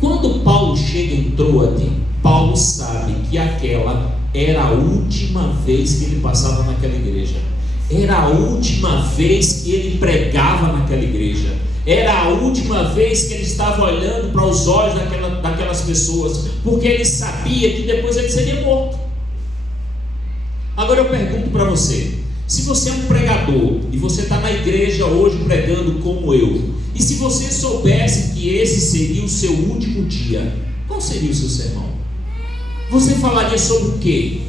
Quando Paulo chega em Troade, Paulo sabe que aquela era a última vez que ele passava naquela igreja. Era a última vez que ele pregava naquela igreja. Era a última vez que ele estava olhando para os olhos daquelas pessoas, porque ele sabia que depois ele seria morto. Agora eu pergunto para você: se você é um pregador e você está na igreja hoje pregando como eu, e se você soubesse que esse seria o seu último dia, qual seria o seu sermão? Você falaria sobre o quê?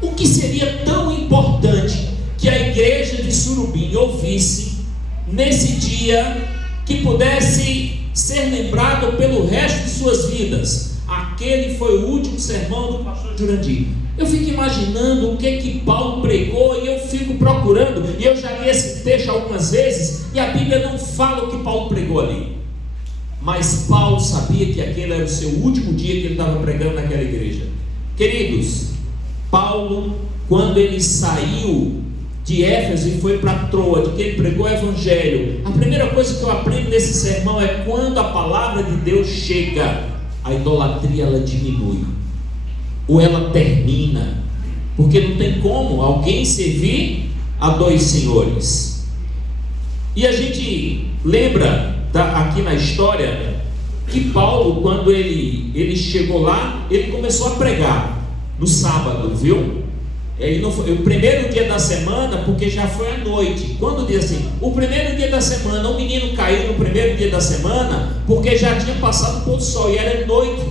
O que seria tão importante que a igreja de Surubim ouvisse nesse dia, que pudesse ser lembrado pelo resto de suas vidas? Aquele foi o último sermão do pastor Jurandir. Eu fico imaginando o que Paulo pregou, e eu fico procurando, e eu já li esse texto algumas vezes, e a Bíblia não fala o que Paulo pregou ali. Mas Paulo sabia que aquele era o seu último dia que ele estava pregando naquela igreja. Queridos, Paulo, quando ele saiu de Éfeso e foi para Troade, que ele pregou o evangelho, a primeira coisa que eu aprendo nesse sermão é: quando a palavra de Deus chega, a idolatria ela diminui, ou ela termina, porque não tem como alguém servir a dois senhores. E a gente lembra aqui na história que Paulo, quando ele chegou lá, ele começou a pregar no sábado, viu? Ele não foi o primeiro dia da semana, porque já foi à noite. Quando diz assim, o primeiro dia da semana, o menino caiu no primeiro dia da semana, porque já tinha passado o pôr do sol e era noite.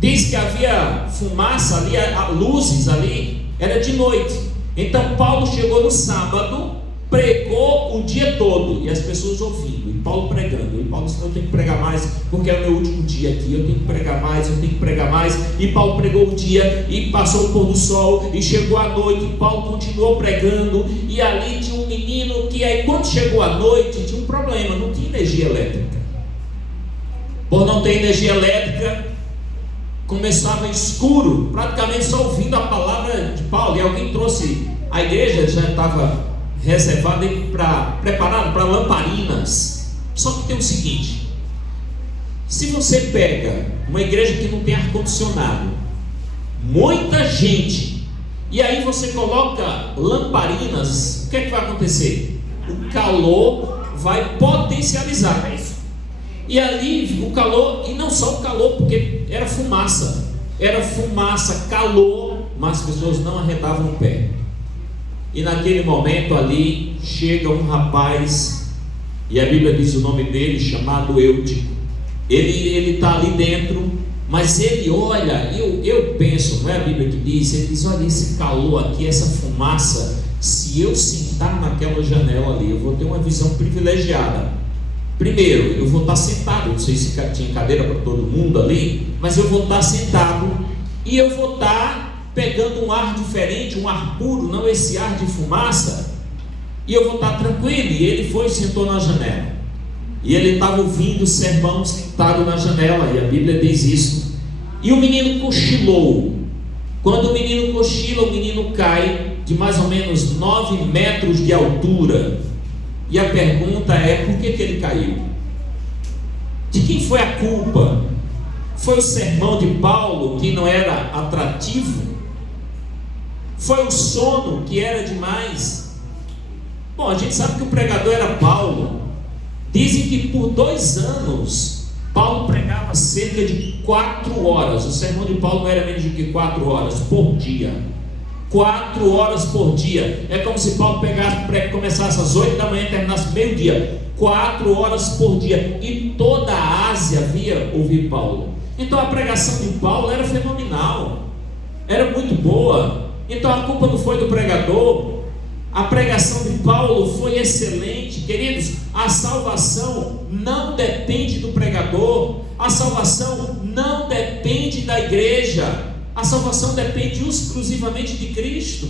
Diz que havia fumaça ali, luzes ali, era de noite. Então Paulo chegou no sábado, pregou o dia todo, e as pessoas ouvindo. Paulo pregando. E Paulo disse: eu tenho que pregar mais, porque é o meu último dia aqui, eu tenho que pregar mais, eu tenho que pregar mais. E Paulo pregou o dia, e passou o pôr do sol, e chegou a noite, e Paulo continuou pregando. E ali tinha um menino que aí, quando chegou a noite, tinha um problema, não tinha energia elétrica. Por não ter energia elétrica, começava escuro, praticamente só ouvindo a palavra de Paulo. E alguém trouxe, a igreja já estava reservada, preparada para lamparinas. Só que tem o seguinte: se você pega uma igreja que não tem ar-condicionado, muita gente, e aí você coloca lamparinas, o que é que vai acontecer? O calor vai potencializar. E ali o calor, e não só o calor, porque era fumaça, calor, mas as pessoas não arredavam o pé. E naquele momento ali chega um rapaz, e a Bíblia diz o nome dele, chamado Eutico. Ele está ali dentro, mas ele olha, eu penso, não é a Bíblia que diz, ele diz: olha, esse calor aqui, essa fumaça, se eu sentar naquela janela ali, eu vou ter uma visão privilegiada. Primeiro, eu vou estar sentado, não sei se tinha cadeira para todo mundo ali, mas eu vou estar sentado, e eu vou estar pegando um ar diferente, um ar puro, não esse ar de fumaça, e eu vou estar tranquilo. E ele foi e sentou na janela, e ele estava ouvindo o sermão sentado na janela, e a Bíblia diz isso. E o menino cochilou. Quando o menino cochila, o menino cai de mais ou menos 9 metros de altura. E a pergunta é: por que ele caiu? De quem foi a culpa? Foi o sermão de Paulo, que não era atrativo? Foi o sono, que era demais? Bom, a gente sabe que o pregador era Paulo. Dizem que por 2 anos Paulo pregava cerca de 4 horas. O sermão de Paulo não era menos do que 4 horas por dia. 4 horas por dia. É como se Paulo começasse às 8 da manhã e terminasse meio-dia. 4 horas por dia. E toda a Ásia via ouvir Paulo. Então a pregação de Paulo era fenomenal, era muito boa. Então a culpa não foi do pregador. A pregação de Paulo foi excelente. Queridos, a salvação não depende do pregador. A salvação não depende da igreja. A salvação depende exclusivamente de Cristo.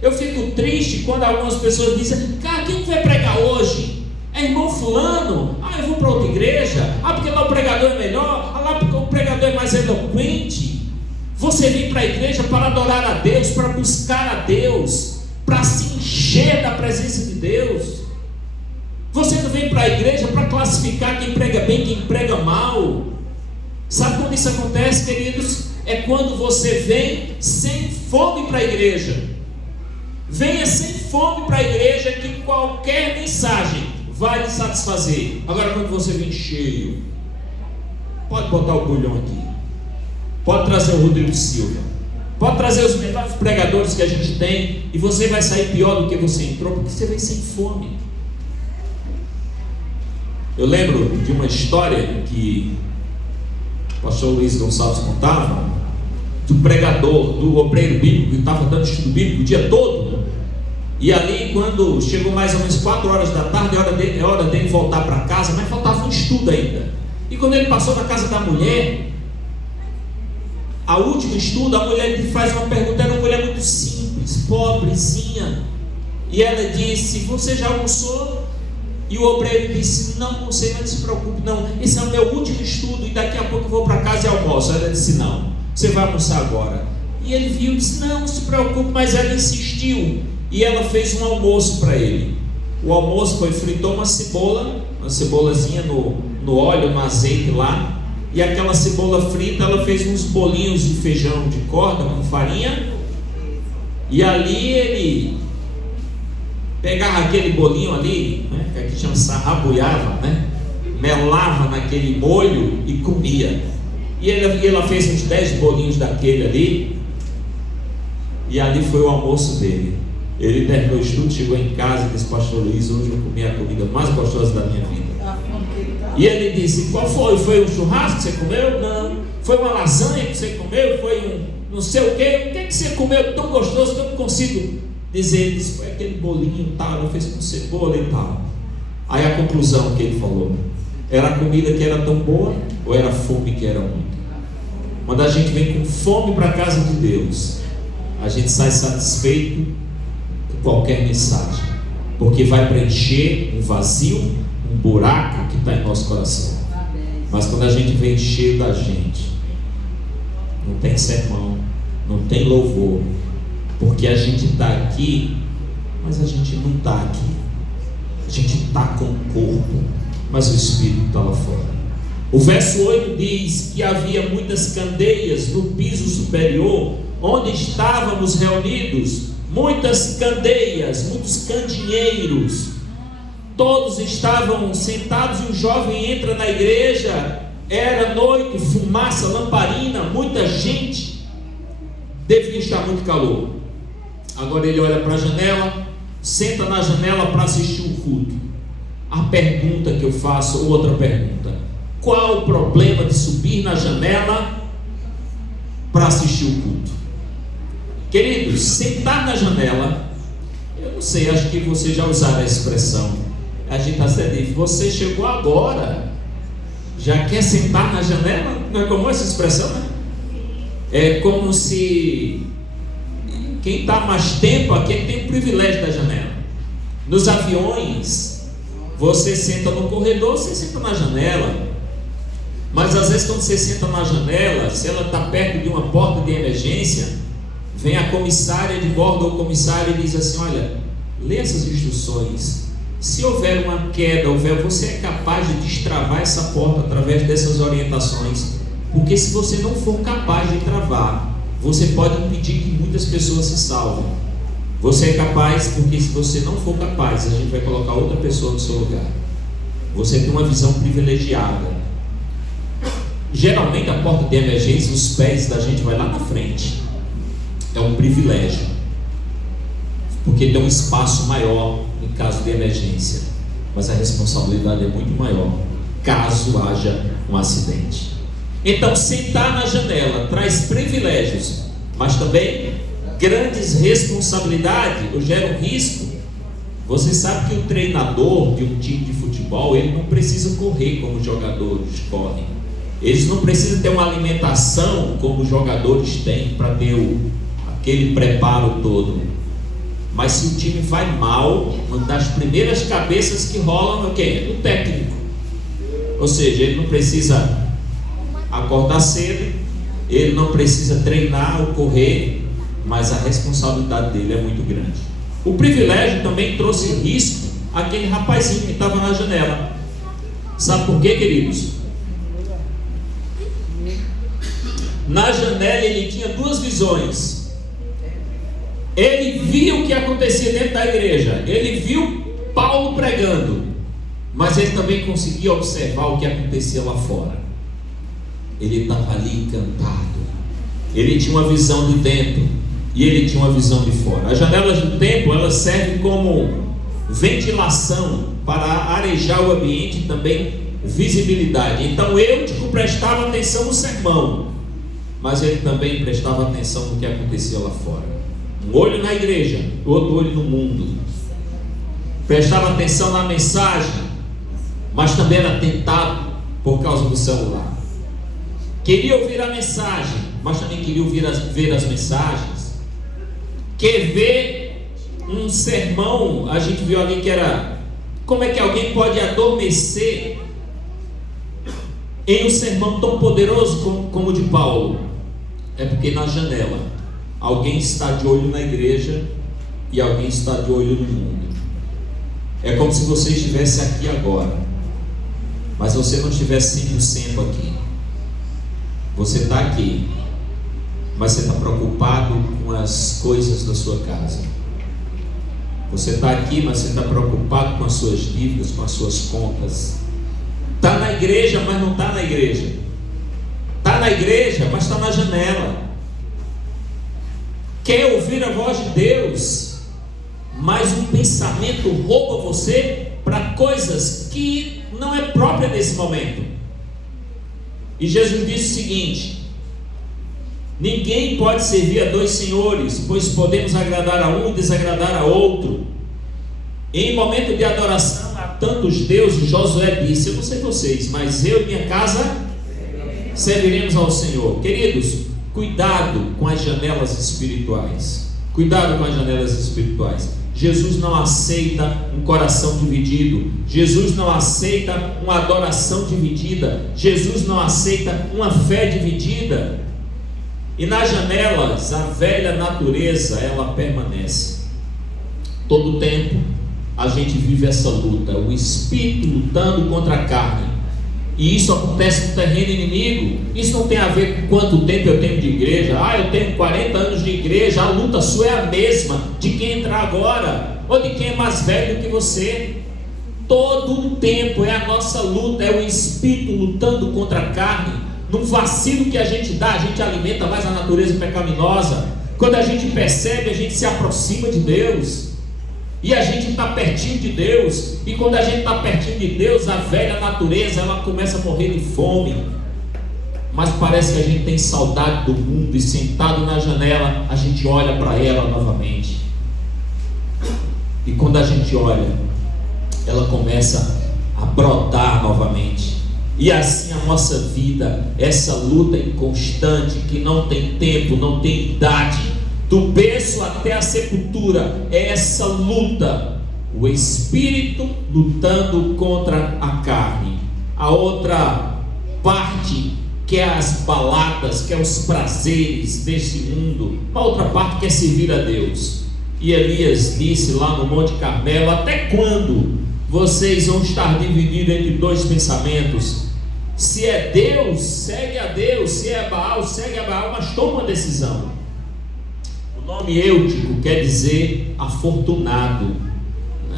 Eu fico triste quando algumas pessoas dizem: cara, quem vai pregar hoje? É irmão fulano? Eu vou para outra igreja. Porque lá o pregador é melhor. Lá porque o pregador é mais eloquente. Você vem para a igreja para adorar a Deus, para buscar a Deus, para se encher da presença de Deus. Você não vem para a igreja para classificar quem prega bem, quem prega mal. Sabe quando isso acontece, queridos? É quando você vem sem fome para a igreja. Venha sem fome para a igreja, que qualquer mensagem vai lhe satisfazer. Agora, quando você vem cheio, pode botar o bulhão aqui, pode trazer o Rodrigo Silva, pode trazer os melhores pregadores que a gente tem, e você vai sair pior do que você entrou, porque você vem sem fome. Eu lembro de uma história que o pastor Luiz Gonçalves contava, do pregador, do obreiro bíblico, que estava dando estudo bíblico o dia todo. E ali, quando chegou mais ou menos 4 horas da tarde, é hora dele voltar para casa, mas faltava um estudo ainda. E quando ele passou na casa da mulher, a última estudo, a mulher lhe faz uma pergunta. Era uma mulher muito simples, pobrezinha, e ela disse: você já almoçou? E o obreiro disse: não almocei, mas não se preocupe, não, esse é o meu último estudo, e daqui a pouco eu vou para casa e almoço. Ela disse: não, você vai almoçar agora. E ele viu e disse: não se preocupe, mas ela insistiu, e ela fez um almoço para ele. O almoço foi: fritou uma cebolazinha no óleo, no azeite lá, e aquela cebola frita, ela fez uns bolinhos de feijão de corda com farinha, e ali ele pegava aquele bolinho ali, né, que aqui chama sarrabuiava, né, melava naquele molho e comia. E ela fez uns 10 bolinhos daquele ali, e ali foi o almoço dele. Ele terminou o estudo, chegou em casa e disse: pastor Luiz, hoje eu comi a comida mais gostosa da minha vida. E ele disse: qual foi? Foi um churrasco que você comeu? Não. Foi uma lasanha que você comeu? Foi um não sei o quê? O que você comeu tão gostoso que eu não consigo dizer? Ele disse: foi aquele bolinho tal, ela fez com cebola e tal. Aí a conclusão que ele falou: era a comida que era tão boa ou era a fome que era muita? Quando a gente vem com fome para a casa de Deus, a gente sai satisfeito com qualquer mensagem, porque vai preencher um vazio, um buraco que está em nosso coração. Mas quando a gente vem cheio da gente, não tem sermão, não tem louvor, porque a gente está aqui, mas a gente não está aqui. A gente está com o corpo, mas o Espírito está lá fora. O verso 8 diz que havia muitas candeias no piso superior, onde estávamos reunidos, muitas candeias, muitos candeeiros. Todos estavam sentados e o jovem entra na igreja. Era noite, fumaça, lamparina, muita gente. Devia estar muito calor. Agora ele olha para a janela, senta na janela para assistir o culto. A pergunta que eu faço, outra pergunta: qual o problema de subir na janela para assistir o culto? Queridos, sentar na janela, eu não sei, acho que vocês já usaram a expressão. A gente está sendo, você chegou agora, já quer sentar na janela? Não é comum essa expressão, né? É como se quem está mais tempo aqui tem o privilégio da janela. Nos aviões, você senta no corredor, você senta na janela. Mas às vezes quando você senta na janela, se ela está perto de uma porta de emergência, vem a comissária de bordo ou o comissário e diz assim: olha, lê essas instruções. Se houver uma queda, você é capaz de destravar essa porta através dessas orientações. Porque se você não for capaz de travar, você pode impedir que muitas pessoas se salvem. Você é capaz, porque se você não for capaz, a gente vai colocar outra pessoa no seu lugar. Você tem uma visão privilegiada. Geralmente a porta de emergência, os pés da gente vai lá na frente. É um privilégio, porque tem um espaço maior em caso de emergência, mas a responsabilidade é muito maior caso haja um acidente. Então, sentar na janela traz privilégios, mas também grandes responsabilidades, ou gera um risco. Você sabe que o treinador de um time de futebol, ele não precisa correr como os jogadores correm. Eles não precisam ter uma alimentação como os jogadores têm para ter aquele preparo todo. Mas se o time vai mal, uma das primeiras cabeças que rolam é o quê? O técnico. Ou seja, ele não precisa acordar cedo, ele não precisa treinar ou correr, mas a responsabilidade dele é muito grande. O privilégio também trouxe risco àquele rapazinho que estava na janela. Sabe por quê, queridos? Na janela ele tinha duas visões. Ele viu o que acontecia dentro da igreja, ele viu Paulo pregando, mas ele também conseguia observar o que acontecia lá fora. Ele estava ali encantado. Ele tinha uma visão de dentro e ele tinha uma visão de fora. As janelas do templo, elas servem como ventilação para arejar o ambiente e também visibilidade. Então Eutico prestava atenção no sermão, mas ele também prestava atenção no que acontecia lá fora. Um olho na igreja, outro olho no mundo. Prestava atenção na mensagem, mas também era tentado por causa do celular. Queria ouvir a mensagem, mas também queria ver as mensagens. Quer ver um sermão? A gente viu ali que era como é que alguém pode adormecer em um sermão tão poderoso como o de Paulo. É porque na janela alguém está de olho na igreja e alguém está de olho no mundo. É como se você estivesse aqui agora, mas você não estivesse 100% aqui. Você está aqui, mas você está preocupado com as coisas da sua casa. Você está aqui, mas você está preocupado com as suas dívidas, com as suas contas. Está na igreja, mas não está na igreja. Está na igreja, mas está na janela. Quer ouvir a voz de Deus, mas um pensamento rouba você para coisas que não é própria desse momento. E Jesus disse o seguinte: ninguém pode servir a dois senhores, pois podemos agradar a um e desagradar a outro. Em momento de adoração, a tantos deuses, Josué disse, eu não sei vocês, mas eu e minha casa serviremos ao Senhor. Queridos, cuidado com as janelas espirituais. Cuidado com as janelas espirituais. Jesus não aceita um coração dividido. Jesus não aceita uma adoração dividida. Jesus não aceita uma fé dividida. E nas janelas, a velha natureza, ela permanece. Todo tempo a gente vive essa luta, o espírito lutando contra a carne. E isso acontece no terreno inimigo. Isso não tem a ver com quanto tempo eu tenho de igreja. Eu tenho 40 anos de igreja. A luta sua é a mesma de quem entrar agora, ou de quem é mais velho do que você. Todo o tempo é a nossa luta, é o espírito lutando contra a carne. Num vacilo que a gente dá, a gente alimenta mais a natureza pecaminosa. Quando a gente percebe, a gente se aproxima de Deus. E a gente está pertinho de Deus. E quando a gente está pertinho de Deus, a velha natureza, ela começa a morrer de fome. Mas parece que a gente tem saudade do mundo. E sentado na janela, a gente olha para ela novamente. E quando a gente olha, ela começa a brotar novamente. E assim a nossa vida, essa luta inconstante, que não tem tempo, não tem idade, do berço até a sepultura, é essa luta, o espírito lutando contra a carne. A outra parte, que é as baladas, que é os prazeres deste mundo. A outra parte que é servir a Deus. E Elias disse lá no Monte Carmelo: até quando vocês vão estar divididos entre dois pensamentos? Se é Deus, segue a Deus. Se é Baal, segue a Baal. Mas toma uma decisão. O nome Eutico quer dizer afortunado.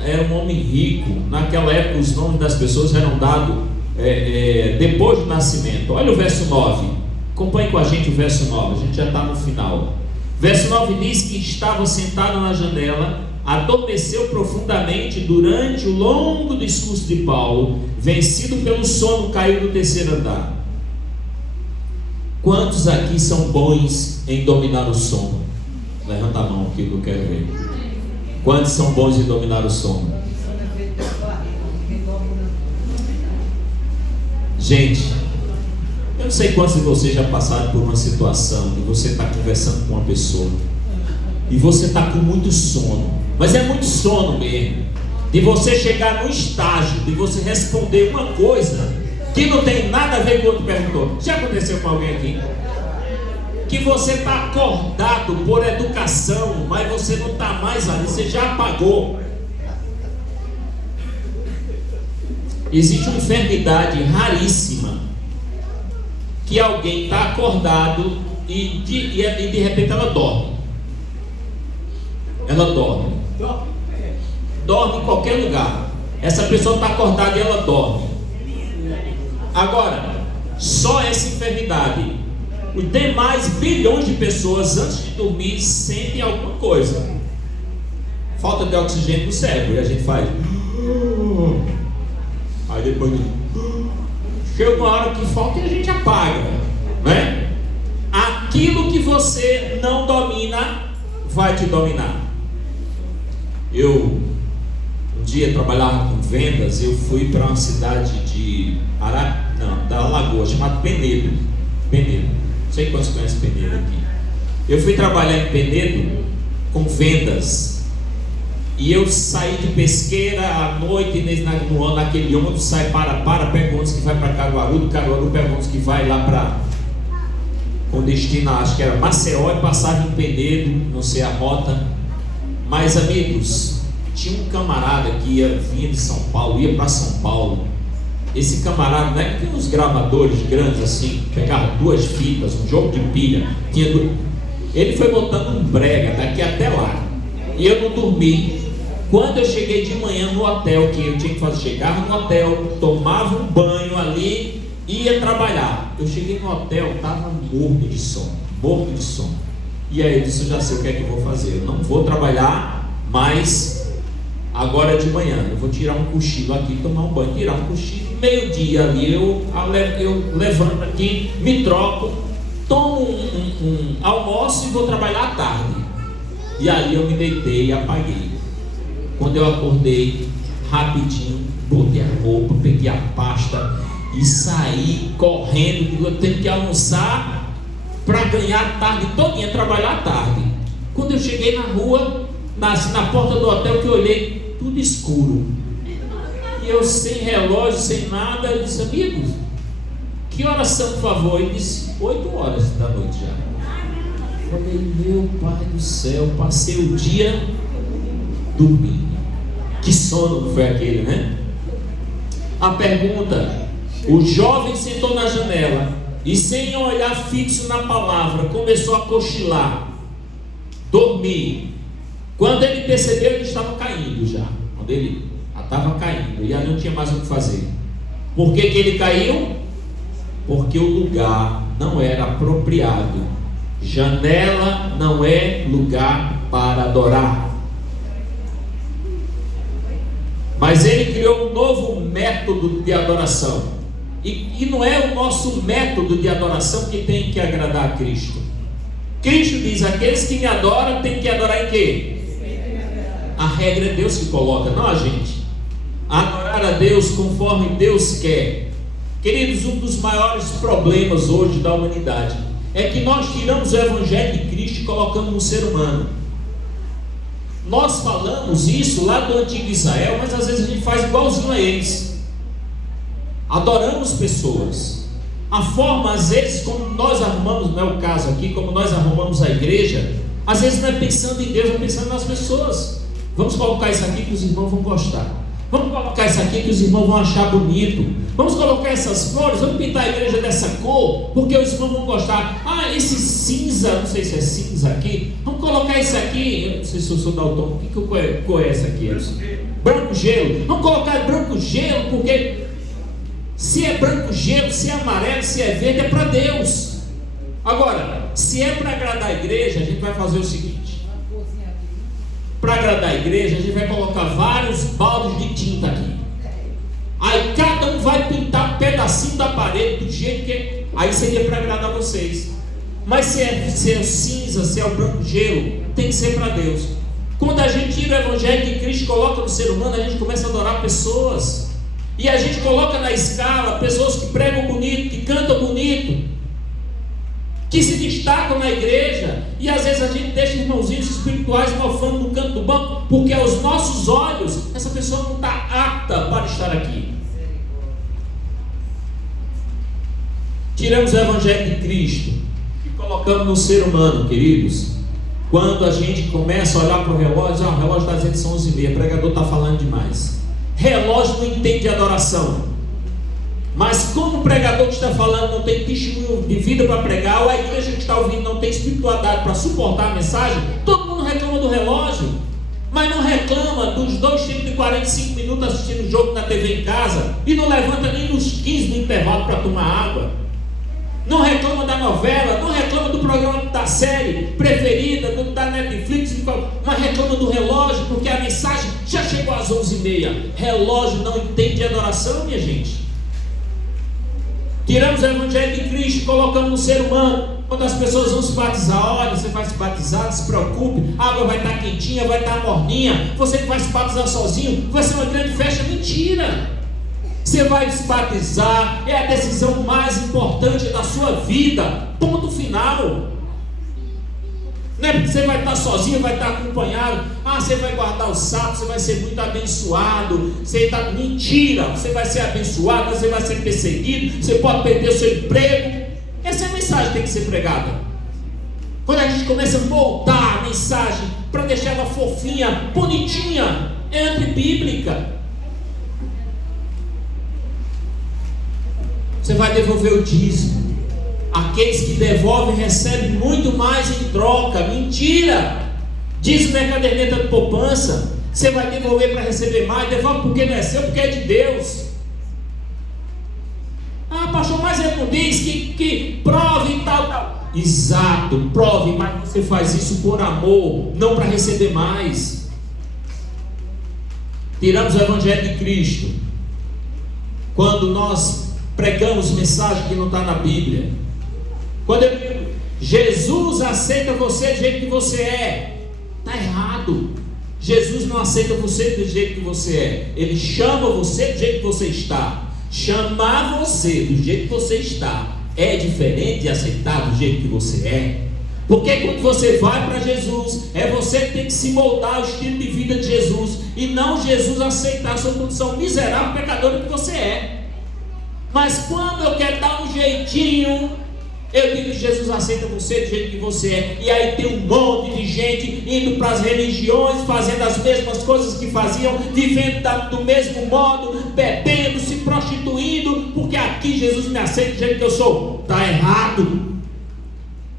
Era um homem rico. Naquela época os nomes das pessoas eram dados depois do nascimento. Olha o verso 9. Acompanhe com a gente o verso 9. A gente já está no final. Verso 9 diz que estava sentado na janela, adormeceu profundamente durante o longo discurso de Paulo, vencido pelo sono, caiu do terceiro andar. Quantos aqui são bons em dominar o sono? Levanta a mão aqui que eu quero ver. Quantos são bons em dominar o sono? Gente, eu não sei quantos de vocês já passaram por uma situação de você estar conversando com uma pessoa e você está com muito sono, mas é muito sono mesmo, de você chegar num estágio de você responder uma coisa que não tem nada a ver com o outro perguntou. Já aconteceu com alguém aqui? Que você está acordado por educação, mas você não está mais ali, você já apagou. Existe uma enfermidade raríssima que alguém está acordado e de repente ela dorme. Ela dorme. Dorme em qualquer lugar. Essa pessoa está acordada e ela dorme. Agora, só essa enfermidade. Os demais bilhões de pessoas antes de dormir sentem alguma coisa. Falta de oxigênio no cérebro e a gente faz. Aí depois chega uma hora que falta e a gente apaga, né? Aquilo que você não domina vai te dominar. Eu um dia trabalhava com vendas. Eu fui para uma cidade da Alagoas, chamada Penedo. Não sei quantos conhecem Penedo aqui. Eu fui trabalhar em Penedo com vendas. E eu saí de Pesqueira à noite, naquele ônibus, sai pega o ônibus que vai para Caruaru, do Caruaru pega o ônibus que vai lá para com destino, acho que era Maceió, e passava em Penedo, não sei a rota. Mas amigos, tinha um camarada que vinha de São Paulo, ia para São Paulo. Esse camarada, não é que tem uns gravadores grandes assim, pegava 2 fitas, um jogo de pilha, ele foi botando um brega daqui até lá. E eu não dormi. Quando eu cheguei de manhã no hotel, que eu tinha que fazer, chegava no hotel, tomava um banho ali, ia trabalhar. Eu cheguei no hotel, estava morto de sono. E aí eu disse: eu já sei o que é que eu vou fazer. Eu não vou trabalhar, mas agora de manhã eu vou tirar um cochilo aqui, tomar um banho, tirar um cochilo. Meio-dia ali eu levanto aqui, me troco, tomo um almoço e vou trabalhar à tarde. E ali eu me deitei e apaguei. Quando eu acordei, rapidinho, botei a roupa, peguei a pasta e saí correndo, tendo que almoçar para ganhar a tarde todinha, trabalhar à tarde. Quando eu cheguei na rua, na porta do hotel, que eu olhei, tudo escuro. E eu sem relógio, sem nada, eu disse: amigos, que horas são, por favor? Ele disse: 8 horas da noite já. Eu falei: meu Pai do céu, passei o dia dormindo. Que sono foi aquele, né? A pergunta: o jovem sentou na janela e, sem olhar fixo na palavra, começou a cochilar, dormir. Quando ele percebeu, ele estava caindo já. Quando ele estava caindo, e já não tinha mais o que fazer. Por que ele caiu? Porque o lugar não era apropriado. Janela não é lugar para adorar. Mas ele criou um novo método de adoração. E não é o nosso método de adoração que tem que agradar a Cristo. Cristo diz: aqueles que me adoram têm que adorar em quê? A regra é Deus que coloca, não a gente. Adorar a Deus conforme Deus quer. Queridos, um dos maiores problemas hoje da humanidade é que nós tiramos o Evangelho de Cristo e colocamos no ser humano. Nós falamos isso lá do antigo Israel, mas às vezes a gente faz igualzinho a eles. Adoramos pessoas. A forma, às vezes, como nós arrumamos, não é o caso aqui, como nós arrumamos a igreja, às vezes não é pensando em Deus, é pensando nas pessoas. Vamos colocar isso aqui que os irmãos vão gostar. Vamos colocar isso aqui que os irmãos vão achar bonito. Vamos colocar essas flores, vamos pintar a igreja dessa cor, porque os irmãos vão gostar. Ah, esse cinza, não sei se é cinza aqui. Vamos colocar isso aqui, eu não sei se eu sou daltônico. Que cor é essa aqui? Branco gelo. Vamos colocar branco gelo, porque se é branco gelo, se é amarelo, se é verde, é para Deus. Agora, se é para agradar a igreja, a gente vai fazer o seguinte: para agradar a igreja, a gente vai colocar vários baldes de tinta aqui. Aí cada um vai pintar um pedacinho da parede do jeito que... Aí seria para agradar vocês. Mas se é cinza, se é o branco gelo, tem que ser para Deus. Quando a gente tira o Evangelho de Cristo e coloca no ser humano, a gente começa a adorar pessoas. E a gente coloca na escala pessoas que pregam bonito, que cantam bonito, que se destacam na igreja. E às vezes a gente deixa irmãozinhos espirituais mofando no canto do banco, porque aos nossos olhos essa pessoa não está apta para estar aqui. Tiramos o Evangelho de Cristo e colocamos no ser humano, queridos. Quando a gente começa a olhar para o relógio, o relógio está dizendo que são 11h30, o pregador está falando demais. Relógio não entende adoração. Mas como o pregador que está falando não tem testemunho de vida para pregar, ou a igreja que está ouvindo não tem espiritualidade para suportar a mensagem, todo mundo reclama do relógio, mas não reclama dos 2 tempos de 45 minutos assistindo o jogo na TV em casa, e não levanta nem nos 15 do intervalo para tomar água. Não reclama da novela, não reclama do programa da série preferida, da Netflix, mas reclama do relógio, porque a mensagem já chegou às 11h30. Relógio não entende adoração, minha gente. Tiramos o Evangelho de Cristo e colocamos no ser humano. Quando as pessoas vão se batizar, olha, você vai se batizar, não se preocupe, a água vai estar quentinha, vai estar morninha, você que vai se batizar sozinho, vai ser uma grande festa. Mentira! Você vai se batizar, é a decisão mais importante da sua vida, ponto final. Não é porque você vai estar sozinho, vai estar acompanhado. Ah, você vai guardar o sábado, você vai ser muito abençoado. Mentira, você vai ser abençoado, você vai ser perseguido, você pode perder o seu emprego. Essa é a mensagem que tem que ser pregada. Quando a gente começa a moldar a mensagem para deixar ela fofinha, bonitinha, é antibíblica. Você vai devolver o dízimo. Aqueles que devolvem recebem muito mais em troca. Mentira! Dízimo é caderneta de poupança. Você vai devolver para receber mais. Devolve porque não é seu, porque é de Deus. Ah, pastor, mas ele não diz que prove e tal. Exato, prove, mas você faz isso por amor, não para receber mais. Tiramos o Evangelho de Cristo quando nós pregamos mensagem que não está na Bíblia. Quando eu digo, Jesus aceita você do jeito que você é, está errado. Jesus não aceita você do jeito que você é. Ele chama você do jeito que você está. Chamar você do jeito que você está é diferente de aceitar do jeito que você é. Porque quando você vai para Jesus, é você que tem que se moldar ao estilo de vida de Jesus, e não Jesus aceitar a sua condição miserável, pecadora que você é. Mas quando eu quero dar um jeitinho, eu digo que Jesus aceita você do jeito que você é. E aí tem um monte de gente indo para as religiões, fazendo as mesmas coisas que faziam, vivendo do mesmo modo, bebendo, se prostituindo, porque aqui Jesus me aceita do jeito que eu sou. Está errado.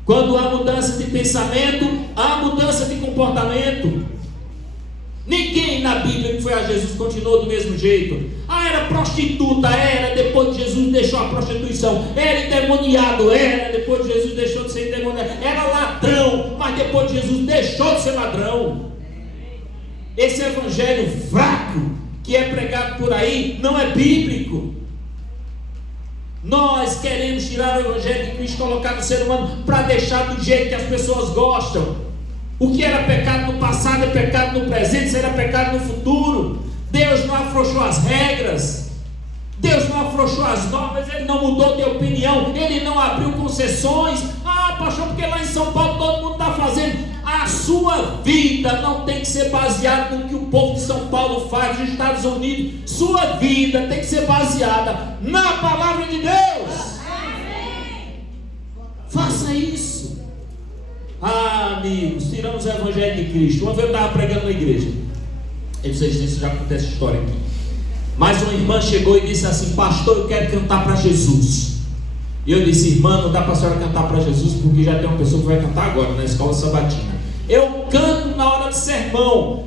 Quando há mudança de pensamento, há mudança de comportamento. Ninguém na Bíblia que foi a Jesus continuou do mesmo jeito. Era prostituta, era, depois de Jesus deixou a prostituição. Era endemoniado, era, depois de Jesus deixou de ser endemoniado. Era ladrão, mas depois de Jesus deixou de ser ladrão. Esse evangelho fraco que é pregado por aí não é bíblico. Nós queremos tirar o evangelho de Cristo, colocar no ser humano para deixar do jeito que as pessoas gostam. O que era pecado no passado é pecado no presente, será pecado no futuro. Deus não afrouxou as regras, Deus não afrouxou as normas, Ele não mudou de opinião, Ele não abriu concessões. Pastor, porque lá em São Paulo todo mundo está fazendo. A sua vida não tem que ser baseada no que o povo de São Paulo faz, nos Estados Unidos. Sua vida tem que ser baseada na palavra de Deus. Faça isso. Amigos, tiramos o evangelho de Cristo. Uma vez eu estava pregando na igreja, eu não sei se isso já acontece história aqui, mas uma irmã chegou e disse assim: pastor, eu quero cantar para Jesus. E eu disse: irmã, não dá para a senhora cantar para Jesus, porque já tem uma pessoa que vai cantar agora na escola sabatina. Eu canto na hora do sermão.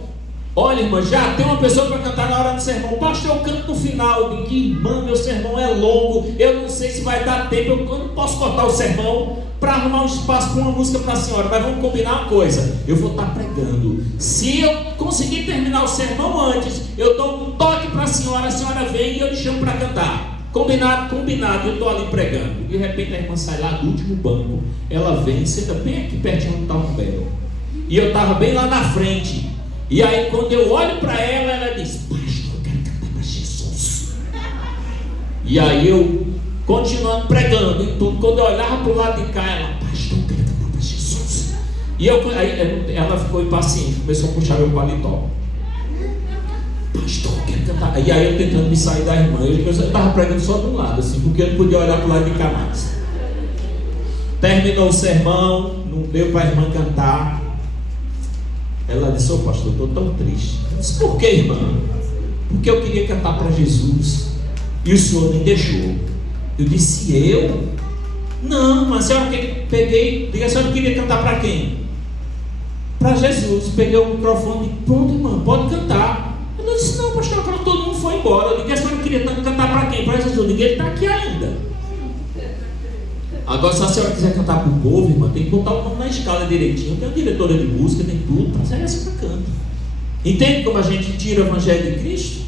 Olha, irmã, já tem uma pessoa para cantar na hora do sermão. Pastor, eu canto no final. Eu digo: irmã, meu sermão é longo, eu não sei se vai dar tempo, eu não posso cortar o sermão para arrumar um espaço para uma música para a senhora. Mas vamos combinar uma coisa: eu vou estar pregando. Se eu conseguir terminar o sermão antes, eu dou um toque para a senhora vem e eu lhe chamo para cantar. Combinado, eu estou ali pregando. De repente a irmã sai lá do último banco, ela vem e senta bem aqui pertinho onde está o Belo. E eu estava bem lá na frente. E aí quando eu olho para ela, ela diz: pastor, eu quero cantar para Jesus. E aí eu, continuando pregando e tudo, quando eu olhava para o lado de cá, ela: pastor, eu quero cantar para Jesus. E aí ela ficou impaciente, começou a puxar meu paletó. Pastor, eu quero cantar. E aí eu tentando me sair da irmã, eu estava pregando só de um lado, assim, porque eu não podia olhar para o lado de cá mais. Terminou o sermão, não deu para a irmã cantar. Ela disse: pastor, eu estou tão triste. Eu disse: por que, irmã? Porque eu queria cantar para Jesus e o senhor me deixou. Eu disse: eu? Não, mas a senhora peguei, a senhora queria cantar para quem? Para Jesus. Peguei o microfone e disse: pronto, irmã, pode cantar. Ela disse: não, pastor, agora todo mundo foi embora. Eu disse: a senhora queria cantar para quem? Para Jesus. Eu disse: ele está aqui ainda. Agora, se a senhora quiser cantar para o povo, irmã, tem que botar o nome na escala direitinho. Tem a diretora de música, tem tudo, mas é essa que canta. Entende como a gente tira o evangelho de Cristo?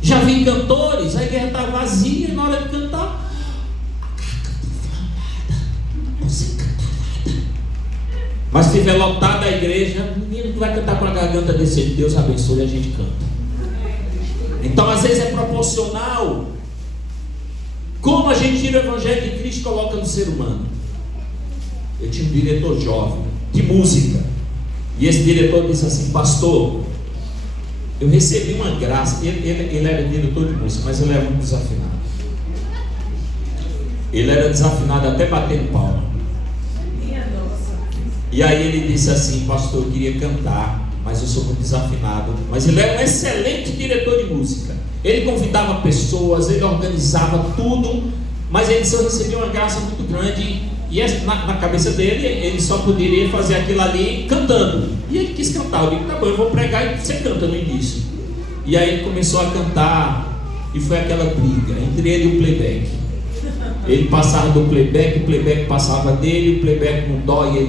Já vi cantores, a igreja está vazia na hora de cantar. Você canta nada. Mas se estiver lotada a igreja, o menino que vai cantar com a garganta desse, Deus abençoe, a gente canta. Então às vezes é proporcional como a gente tira o evangelho de Cristo e coloca no ser humano. Eu tinha um diretor jovem de música, e esse diretor disse assim: pastor, eu recebi uma graça. Ele era diretor de música, mas ele era muito desafinado. Ele era desafinado até batendo palma. E aí ele disse assim: pastor, eu queria cantar, mas eu sou muito desafinado. Mas ele era um excelente diretor de música. Ele convidava pessoas, ele organizava tudo, mas ele só recebia uma graça muito grande. E na cabeça dele, ele só poderia fazer aquilo ali cantando. E ele quis cantar. Eu disse: tá bom, eu vou pregar e você canta no início. E aí ele começou a cantar, e foi aquela briga entre ele e o playback. Ele passava do playback, o playback passava dele, o playback com dó e ele não